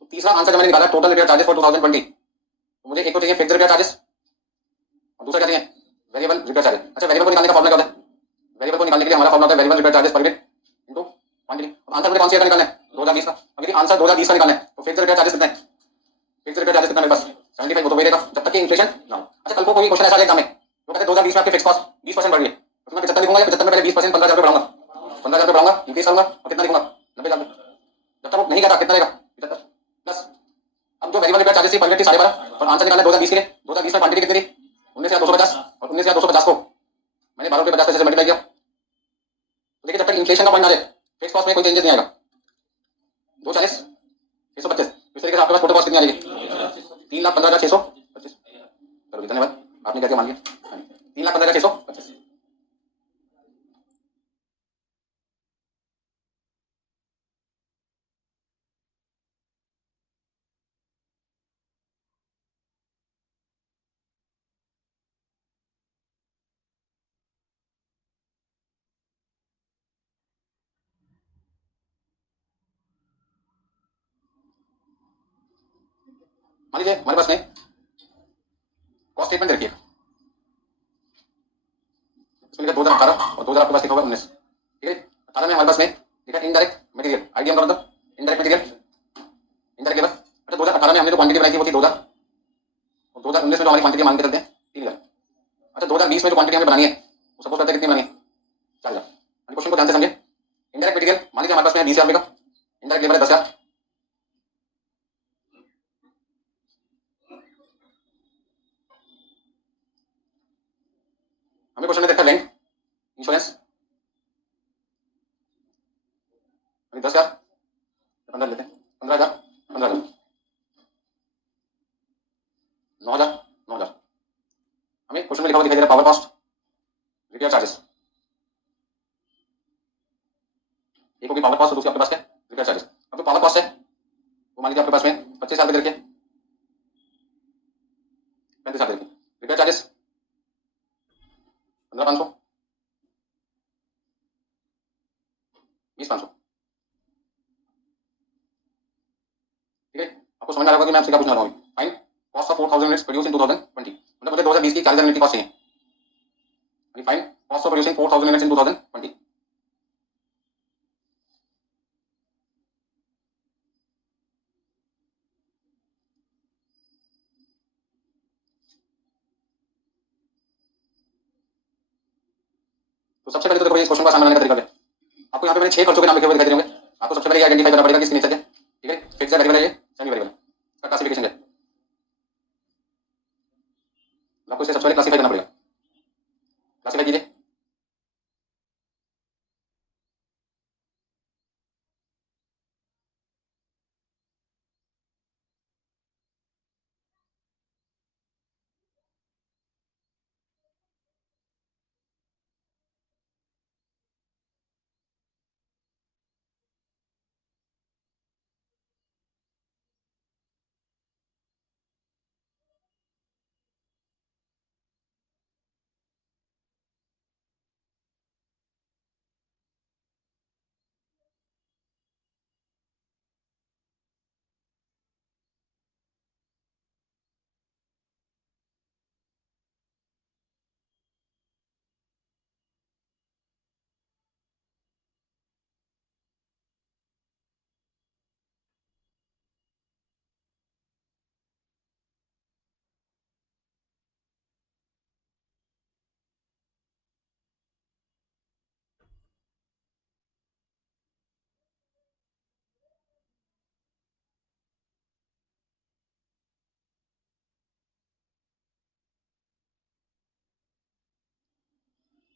तो तीसरा आंसर जब मैंने निकाला टोटल रिपेयर चार्जेस फॉर 2020, तो मुझे एक तो चाहिए फिक्स्ड रिपेयर चार्जेस और दूसरा क्या चाहिए, वेरिएबल रिपेयर चार्जेस। अच्छा, वेरिएबल को निकालने का फॉर्मूला क्या होता है? वेरिएबल को निकालने के लिए हमारा फॉर्मूला होता है variable repair charges per unit into quantity. Answer मुझे कौन सी का निकालना है, 2020 का। अब यदि आंसर 2020 का निकालना है तो फिक्स्ड रिपेयर चार्जेस कितने हैं, फिक्स्ड रिपेयर चार्जेस कितना मेरे पास 75, वो तो वही रहेगा जब तक कि इन्फ्लेशन ना हो। अच्छा, कल को कोई क्वेश्चन ऐसा आ जाए एग्जाम में तो कहते हैं 2020 में आपके फिक्स कॉस्ट 20% बढ़ गई है, तो मैं 75 लिखूंगा या 75 में पहले 20% 15,000 रुपये बढ़ाऊंगा, 15,000 रुपये बढ़ाऊंगा, इंक्रीज करूंगा और कितना लिखूंगा 90,000 रुपये। जब तक वो नहीं कहता कितना रहेगा 75 प्लस। अब जो वेरिएबल रिपेयर चार्जेस थी पर यूनिट थी 12.5 और आंसर निकालना है 2020 के लिए। 2020 में क्वांटिटी कितनी थी 19,250 और 19,250 को मैंने 12 रुपये 50 पैसे से मल्टीप्लाई किया। तो देखिए जब तक इन्फ्लेशन का पॉइंट ना जाए फिक्स कॉस्ट में कोई चेंजेस नहीं आएगा। 240 625, इस तरीके से आपके पास टोटल कॉस्ट कितनी आ जाएगी 3,15,625। चलो धन्यवाद, आपने क्या क्या मान लिया, 3,15,625। मान लीजिए हमारे पास में कॉस्ट स्टेटमेंट रखिए, इसमें लिखा 2018 और 2000 आपके पास लिखा होगा 19, ठीक है। 18 में हमारे पास में लिखा इनडायरेक्ट मटेरियल, आईडीएम का मतलब इनडायरेक्ट मटेरियल, इनडायरेक्ट लेबर। अच्छा, 2018 में हमने जो क्वांटिटी बनाई थी वो थी 2000 और 2019 में जो हमारी क्वांटिटी मान के चलते हैं 3,000। अच्छा, 2020 में जो क्वांटिटी हमें बनानी है वो सपोज करते हैं कितनी बनानी है 4,000। क्वेश्चन को ध्यान से समझिए। इनडायरेक्ट मटेरियल मान लीजिए हमारे पास में 20,000 रुपये का, इनडायरेक्ट लेबर है 10,000। हमें क्वेश्चन में देखता है रेंट, इंश्योरेंस 10,000, 15 लेते हैं, 15,000, 15,000, 9,000, 9,000। हमें क्वेश्चन में लिखा हुआ दिखाई दे रहा है पावर कॉस्ट, रिपेयर चार्जेस। एक होगी पावर कॉस्ट और दूसरी आपके पास क्या रिपेयर चार्जेस। अब जो पावर कॉस्ट है वो मान लीजिए आपके पास में 25,000 रुपये दे रखिए, 35,000 दे रखिए। रिपेयर चार्जेस 15,500, 20,500, ठीक है। आपको समझ में आ रहा होगा कि मैं आपसे क्या पूछना रहा हूँ। Fine cost of 4,000 units produce in 2020, मतलब मुझे 2020 की 40,000 यूनिट की कॉस्ट चाहिए। Fine cost of producing 4,000 units in 2020। तो सबसे पहले तो देखो इस क्वेश्चन का सामने लाने का तरीका क्या है। आपको यहाँ पे मैंने 6 खर्चों के नाम लिखे हुए दिखाई दे होंगे। आपको सबसे पहले आइडेंटिफाई करना पड़ेगा कि इसके नेचर क्या, ठीक है। फिक्स्ड वेरिएबल है ये, सेमी वेरिएबल, इसका क्लासिफिकेशन है, आपको इसे सबसे पहले क्लासिफाई करना पड़ेगा। क्लासिफाई कीजिए।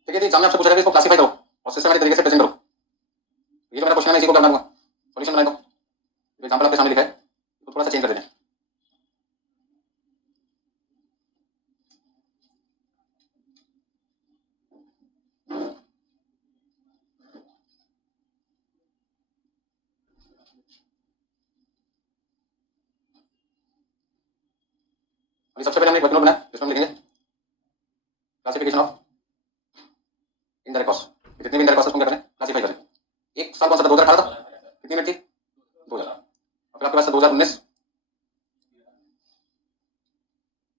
ठीक है, एग्जाम में आपसे पूछा जाएगा इसको क्लासिफाई करो और सिस्टमैटिक तरीके से प्रेजेंट करो। ये जो मेरा क्वेश्चन है मैं इसी को क्या बनाऊंगा, सॉल्यूशन बनाएगा। एग्जांपल आपके सामने लिखा है तो थोड़ा सा चेंज कर देते हैं। अभी सबसे पहले हमने एक नोट बनाया जिसमें हम लिखेंगे क्लासिफिकेशन ऑफ इनडायरेक्ट कॉस्ट, जितने भी इनडायरेक्ट कॉस्ट उसको क्या करें क्लासिफाई करें। एक साल कौन सा था 2018 था, कितनी यूनिट थी 2000, और फिर आपके पास 2019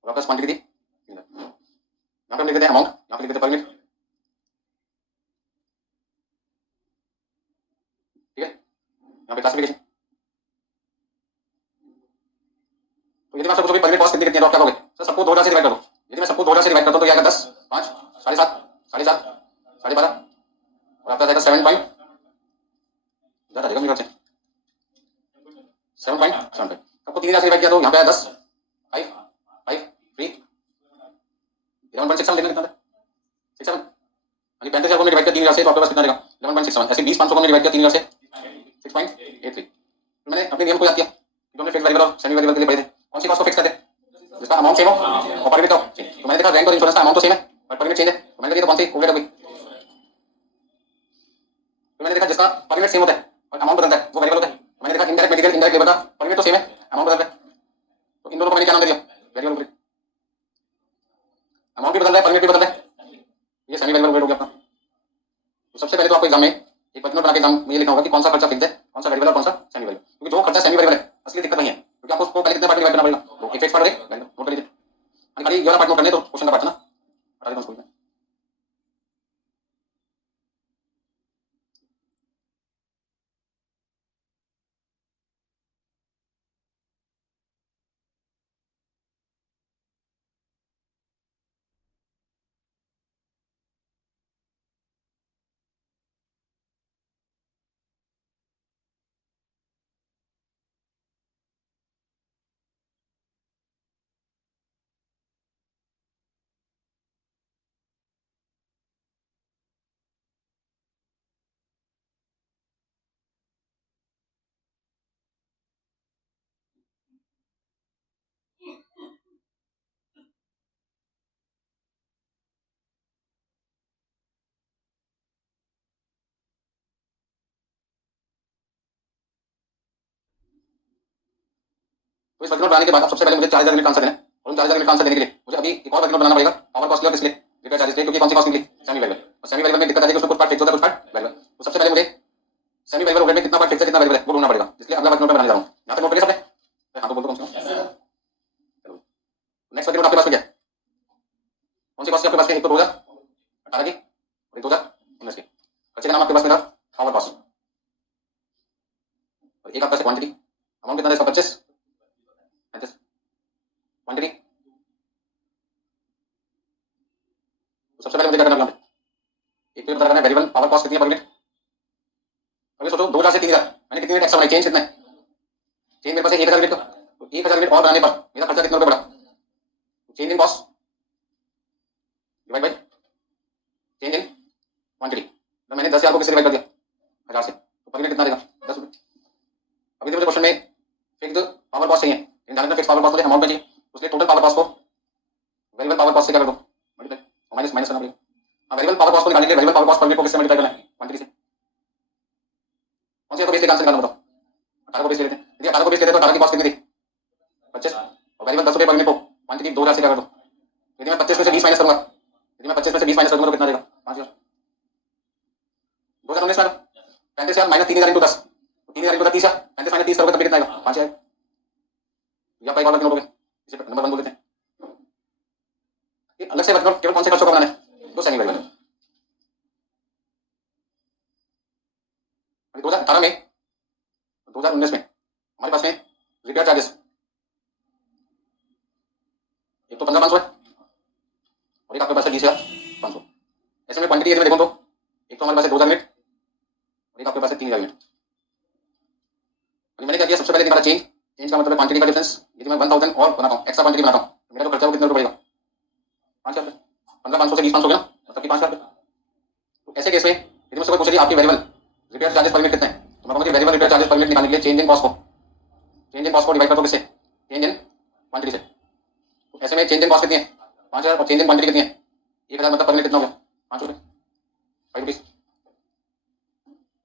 और आपके पास क्वांटिटी थी 3000। यहाँ पे हम लिख देते हैं अमाउंट, यहाँ पे लिख देते हैं पर यूनिट, ठीक है। यहाँ पे क्लासिफिकेशन, तो यदि मैं आपसे पूछूं पर यूनिट कॉस्ट कितनी कितनी है तो आप क्या करोगे सर, सबको 2000 से डिवाइड कर दो। यदि मैं सबको 2000 से डिवाइड करता हूं तो ये आएगा 10, 5, 7.5, 7.5, 12.5 और आपका आएगा 7 पॉइंट, ज्यादा आएगा मेरे 7.75। सबको 3000 से डिवाइड किया तो यहाँ पे आया 10, 5, 5, 3, 11.67 कितना था 67। यानी 35,000 को डिवाइड किया 3000 से तो आपके पास कितना रहेगा 11.67। ऐसे 20,500 को डिवाइड किया 3000 से 6.83। तो मैंने अपने नियम को याद किया कि हमने फिक्स वेरिएबल और सेमी वेरिएबल के लिए पढ़े थे, कौन सी कॉस्ट को फिक्स करते हैं जिसका अमाउंट सेम हो और पर यूनिट हो। तो मैंने देखा रैंक और इंश्योरेंस का अमाउंट तो सेम है बट पर यूनिट चेंज है, तो मैंने देखा कौन सी ओवरलेप होगी। तो मैंने देखा जिसका पर यूनिट सेम होता है और अमाउंट बदलता है वो वेरिएबल होता है। तो मैंने देखा इनडायरेक्ट मटेरियल इनडायरेक्ट लेबर का पर यूनिट तो सेम है, अमाउंट बदलता है, तो इन दोनों को मैंने क्या नाम दे दिया वेरिएबल। अमाउंट भी बदल रहा है पर यूनिट भी बदल रहा है, ये सेमी वेरिएबल हो गया अपना। तो सबसे पहले तो आपको एग्जाम में एक बचनोट बना के एग्जाम में ये लिखना होगा कि कौन सा खर्चा फिक्स है, कौन सा वेरिएबल और कौन सा सेमी वेरिएबल। क्योंकि जो खर्चा सेमी वेरिएबल है असली दिक्कत नहीं है, क्योंकि आपको उसको पहले कितने पार्ट में डिवाइड करना पड़ेगा। तो एक फिक्स पार्ट है नोट कर लीजिए, खाली ये वाला पार्ट नोट करने तो क्वेश्चन का पार्ट है ना, हटा देना उसको। तो इस वर्कनोट बनाने के बाद आप सबसे पहले मुझे 4000 यूनिट आंसर देना है, और उन 4000 यूनिट आंसर देने के लिए मुझे अभी एक और वर्कनोट बनाना पड़ेगा पावर कॉस्ट के लिए, किस लिए रिपेयर चार्जेस के लिए, क्योंकि कौन सी कॉस्ट निकली सेमी वेरिएबल। और सेमी वेरिएबल में दिक्कत आती है कि उसमें कुछ पार्ट फिक्स होता है कुछ पार्ट वेरिएबल। तो सबसे पहले मुझे सेमी वेरिएबल ओवरहेड में कितना पार्ट फिक्स है कितना वेरिएबल है वो ढूंढना पड़ेगा, इसलिए अगला वर्कनोट बनाने जा रहा हूं। यहां पे नोट करिए सबने, हां तो बोल दो कम से कम। चलो नेक्स्ट वर्कनोट आपके पास क्या है, कौन सी कॉस्ट आपके पास है, एक तो 2018 की और एक 2019 की। खर्चे का नाम आपके पास में था पावर कॉस्ट, और एक आपका क्वांटिटी, अमाउंट कितना है इसका 25 35, क्वांटिटी। तो सबसे पहले मुझे क्या करना है, एक तो ये पता करना है वेरिएबल पावर कॉस्ट कितनी है पर यूनिट। अभी सोचो 2000 से 3000 मैंने कितनी यूनिट एक्स्ट्रा बनाई, चेंज कितना है, चेंज मेरे पास है 1000 यूनिट का, तो 1000 यूनिट और बनाने पर मेरा खर्चा कितना रुपए बढ़ा। Change in cost divide by change in quantity. तो मैंने 10,000 को किससे डिवाइड कर दिया 1000 से, तो पर यूनिट कितना देगा 10 रुपए। अभी मुझे क्वेश्चन में फिक्स्ड पावर कॉस्ट चाहिए, in direct fix power cost मुझे अमाउंट में चाहिए, उसके टोटल पावर कॉस्ट को वेरिएबल पावर कॉस्ट से क्या कर दो मल्टीप्लाई और माइनस माइनस करना पड़ेगा। हाँ वेरिएबल पावर कॉस्ट को निकालने के लिए variable power cost per unit को किससे मल्टीप्लाई करना है क्वांटिटी से। कौन सी तो बेस लेकर आंसर निकालना बताओ, 18 को बेस लेते हैं। यदि 18 को बेस लेते हैं तो 18 की कॉस्ट कितनी थी 25 और वेरिएबल 10 रुपए पर यूनिट को क्वांटिटी 2000 से क्या कर दो। यदि मैं 25 में से 20 माइनस करूंगा, यदि मैं 25 में से 20 माइनस करूंगा तो कितना देगा 5000। 2019 में 35,000 माइनस 3000 इंटू 10, 3000 इंटू 30 35 माइनस 30 करोगे तब कितना आएगा 5000। या कई और नोट हो गए, इसे नंबर 1 बोल देते हैं। ये अलग से वर्कआउट केवल कौन से खर्चों का बनाना है तो सेमी वेरिएबल। अभी 2018 में 2019 में हमारे पास में रिपेयर चार्जेस एक तो 15,500 है और एक आपके पास है 20,500। ऐसे में क्वांटिटी यदि मैं देखूं तो एक तो हमारे पास है 2000 यूनिट और एक आपके पास है 3000 यूनिट। मैंने क्या किया सबसे पहले निकाला चेंज, चेंज का मतलब है क्वांटिटी का डिफरेंस। यदि मैं 1000 और बनाता हूं एक्स्ट्रा क्वांटिटी बनाता हूं तो मेरा जो खर्चा वो कितने रुपए पड़ेगा 5000 रुपए। 15,500 से 20,500 गया मतलब कि 5000 रुपए। तो ऐसे केस में यदि मुझसे कोई पूछे आपकी variable repair charges per unit कितने हैं तो मैं कहूंगा variable repair charges per unit निकालने के लिए चेंज इन कॉस्ट को डिवाइड कर दो किससे चेंज इन क्वांटिटी से। तो ऐसे में चेंज इन कॉस्ट कितनी है 5000 और चेंज इन क्वांटिटी कितनी है 1000 मतलब पर यूनिट कितना हो गया 5 रुपए 5 रुपीज।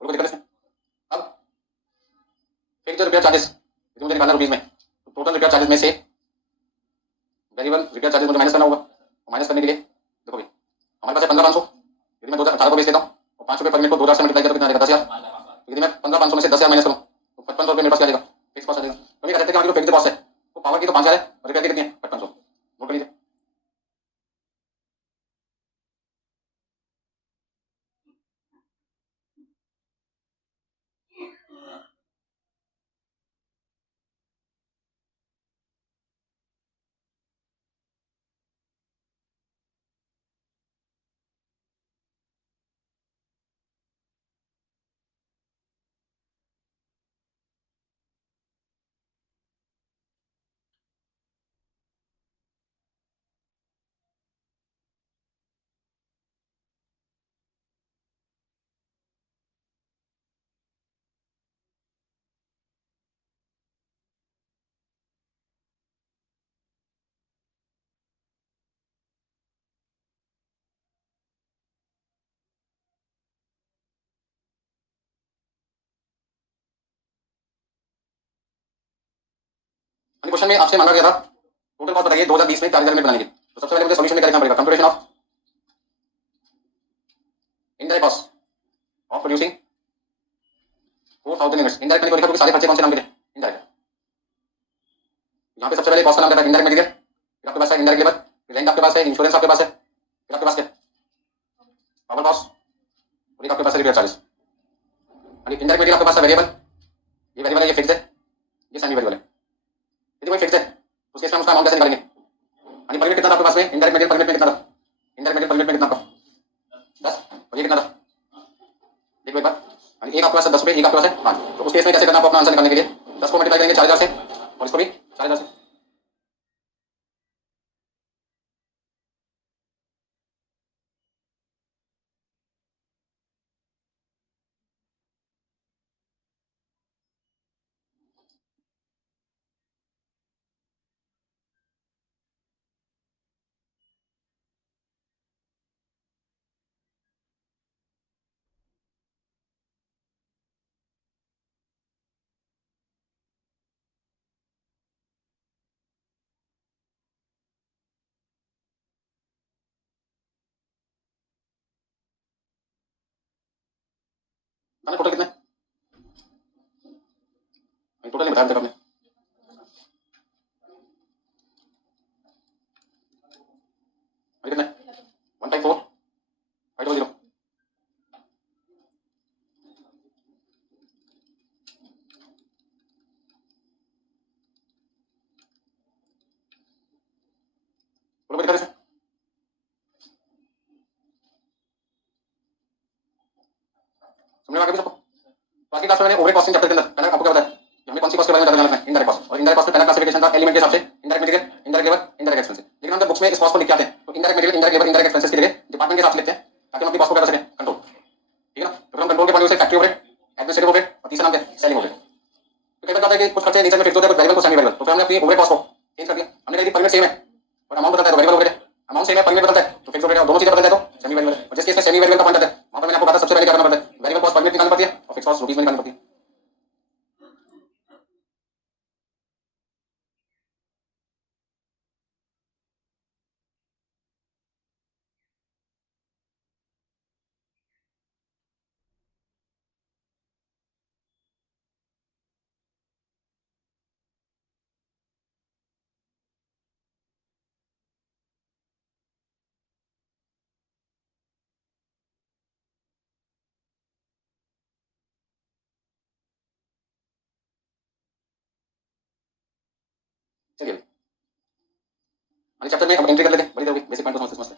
कोई दिक्कत इसमें। अब फिर जो रिपेयर चार्जेस यदि मुझे निकालना रुपीज में तो टोटल रिपेयर चार्जेस में से वेरिएबल रिपेयर चार्जेस मुझे माइनस करना होगा। माइनस करने के लिए देखो भाई हमारे पास है 15,500, यदि मैं 2018 को बेच देता हूँ और 5 रुपये पर मिनट को 2000 से मल्टीप्लाई किया तो कितना आएगा 10,000। यदि मैं 15,500 में से 10,000 माइनस करूँ तो 5500 रुपये मेरे पास क्या आएगा, फिक्स कॉस्ट आ जाएगा। तो ये कह सकते हैं कि हमारी जो फिक्स कॉस्ट है वो पावर की तो 5,000 है और रिपेयर की कितनी है 5500। नोट कर लीजिए। क्वेश्चन में आपसे मांगा गया था टोटल कॉस्ट बताइए 2020 में 4,000 मिनट बनाने की। तो सबसे पहले मुझे सॉल्यूशन में क्या लिखना पड़ेगा, computation of indirect cost of producing 4,000 units. Indirect मैंने लिखा क्योंकि सारे खर्चे कौन से नाम के थे, इनडायरेक्ट। यहाँ पे सबसे पहले कॉस्ट का नाम क्या था, इनडायरेक्ट मटेरियल, फिर आपके पास है इनडायरेक्ट लेबर, फिर रेंट आपके पास है, इंश्योरेंस आपके पास है, फिर आपके पास क्या पावर कॉस्ट और एक आपके पास है रिपेयर चार्जेस। इनडायरेक्ट मटेरियल आपके पास है वेरिएबल, ये वेरिएबल है, ये फिक्स्ड है, ये सेमी वेरिएबल है। यदि कोई फिक्स्ड है तो उसके हम उसका अमाउंट कैसे निकालेंगे। पर यूनिट कितना था आपके पास में, इनडायरेक्ट मटेरियल पर यूनिट में कितना था, इनडायरेक्ट मटेरियल पर यूनिट में कितना था 10, और ये कितना था देखो एक बार। एक आपके पास है 10 रुपये, एक आपके पास है 5। तो उस केस में कैसे करना आपको अपना आंसर निकालने के लिए, 10 को मल्टीप्लाई करेंगे 4,000 से और इसको भी 4,000 से। टोटल कितना टोटल नहीं बताया आपने, कितना 154,500। बोलो कितना इसमें, समझ में आ गया सबको। तो आज की क्लास में मैंने ओवरहेड कॉस्टिंग चैप्टर के अंदर पहले आपको क्या बताया कि हमें कौन सी कॉस्ट के बारे में ज्यादा जानना है, इनडायरेक्ट कॉस्ट। और इनडायरेक्ट कॉस्ट में पहला क्लासिफिकेशन था एलिमेंट के हिसाब से, indirect material, indirect labour, indirect expenses. लेकिन हम जब बुक्स में इस कॉस्ट को लिख के आते हैं तो indirect material, indirect labour, indirect expenses के लिए डिपार्टमेंट के हिसाब से लिखते हैं ताकि हम अपनी कॉस्ट को कर सकें कंट्रोल। ठीक है ना। तो फिर हम कंट्रोल के पॉइंट से फैक्ट्री ओवरहेड, एडमिनिस्ट्रेटिव ओवरहेड और तीसरा नाम क्या है सेलिंग ओवरहेड। तो कई बार क्या होता है कि कुछ खर्चे नेचर में फिक्स होते हैं, कुछ वेरिएबल, कुछ सेमी वेरिएबल। तो फिर हमने अपनी ओवरहेड कॉस्ट को चेंज कर दिया। हमने कहा पर यूनिट सेम है और अमाउंट बदलता है तो वेरिएबल ओवरहेड है, अमाउंट सेम है पर यूनिट बदलता है तो फिक्स ओवरहेड है, और दोनों चीजें बदल जाए तो सेमी वेरिएबल है। और जिस केस में सेमी वेरिएबल का पॉइंट आता है वहां पर मैंने आपको कहा था सबसे पहले क्या करना पड़ता है, वेरिएबल कॉस्ट पर यूनिट निकालनी पड़ती है और फिक्स कॉस्ट रुपीस में निकालनी पड़ती है। चलिए अगले चैप्टर में हम एंट्री कर लेते हैं, बड़ी देर बेसिक पॉइंट को समझते समझते।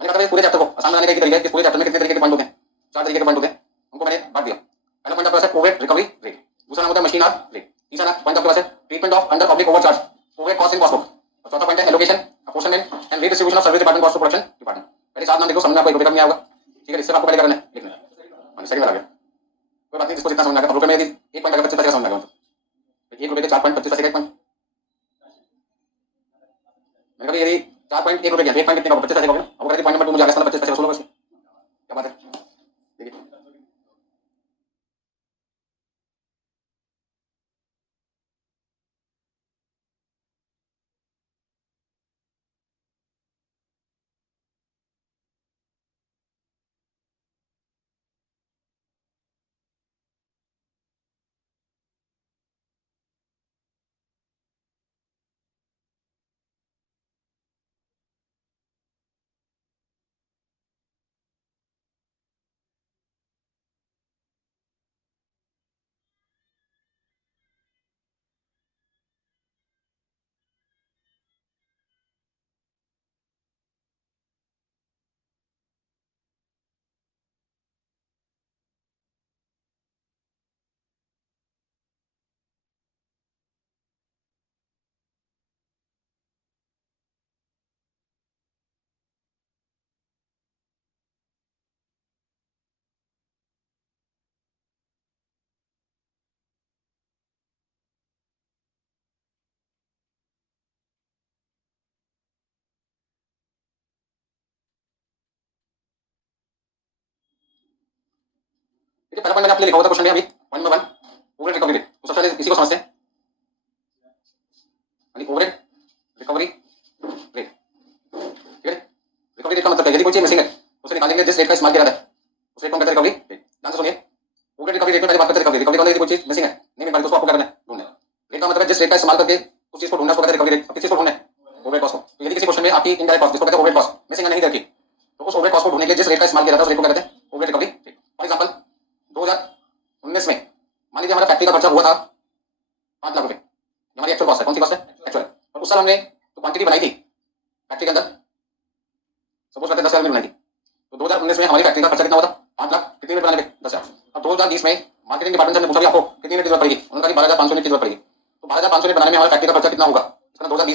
मैंने कहा था पूरे चैप्टर को आसान बनाने का एक तरीका है कि पूरे चैप्टर में कितने तरीके के पॉइंट होते हैं, 4 तरीके के पॉइंट होते हैं, उनको मैंने बांट दिया। पहला पॉइंट आपके पास है ओवरहेड रिकवरी रेट, दूसरा नाम होता है मशीन आर रेट, तीसरा ना पॉइंट आपके पास है treatment of under public overcharge overhead cost in cost book, और चौथा पॉइंट है allocation apportionment and redistribution of service department cost to production department. पहले 4 नाम देखो, समझ में आपको एक रुपये कम नहीं आएगा। ठीक है, इससे आपको पहले क्या करना है लिखना है। सही बता गया, कोई बात नहीं, जिसको जितना समझ में आ गया। अब रुपये में यदि एक पॉइंट अगर 25 पैसे का समझ में आ गया तो 1 रुपये के 4 पॉइंट 25 पैसे का एक पॉइंट। मैंने कहा यदि 4 पॉइंट 1 रुपये का, एक पॉइंट कितने का 25 पैसे का हो गया। अब पॉइंट नंबर 2 मुझे आ गया 25 पैसे वसूल होगा, क्या बात है। देखिए पहला पॉइंट मैंने आपके लिए लिखा हुआ था क्वेश्चन में, अभी point number 1 overhead recovery rate. तो सबसे पहले इसी को समझते हैं। ओवरहेड रिकवरी रेट, ठीक है। रिकवरी रेट का मतलब क्या है, यदि कोई चीज मिसिंग है उसे निकालेंगे जिस रेट का इस्तेमाल किया जाता है उस रेट को हम कहते हैं रिकवरी रेट। ध्यान से सुनिए, ओवरहेड रिकवरी रेट में पहले बात करते हैं रिकवरी। रिकवरी का मतलब यदि कोई चीज मिसिंग है, नहीं मिल पाई, तो उसको आपको क्या करना है, ढूंढना है। रेट का मतलब है जिस रेट का इस्तेमाल करके उस चीज को ढूंढना, उसको कहते हैं रिकवरी रेट। अब किस चीज को ढूंढना है, ओवरहेड कॉस्ट को। तो यदि किसी क्वेश्चन में आपकी इनडायरेक्ट कॉस्ट, जिसको कहते हैं ओवरहेड कॉस्ट, मिसिंग है नहीं देखी, तो उस ओवरहेड कॉस्ट को ढूंढने के लिए जिस रेट का इस्तेमाल किया जाता है उस रेट को कहते हैं overhead recovery rate. For example 2019 में मान लीजिए हमारा फैक्ट्री का खर्चा हुआ था 5 लाख रुपए, हमारी एक्चुअल कॉस्ट है। कौन सी कॉस्ट है, एक्चुअल। और उस साल हमने तो क्वांटिटी बनाई थी फैक्ट्री के अंदर, सपोज करते हैं 10,000 यूनिट बनाई थी। तो 2019 में हमारी फैक्ट्री का खर्चा कितना हुआ था, 5 लाख। कितनी यूनिट बनाने पे, 10,000। अब 2020 में मार्केटिंग डिपार्टमेंट से हमने पूछा भी आपको कितनी यूनिट की जरूरत पड़ेगी, उन्होंने कहा 12,500 यूनिट की जरूरत पड़ेगी। तो 12,500 यूनिट बनाने में हमारी फैक्ट्री का खर्चा कितना होगा, इसका 2020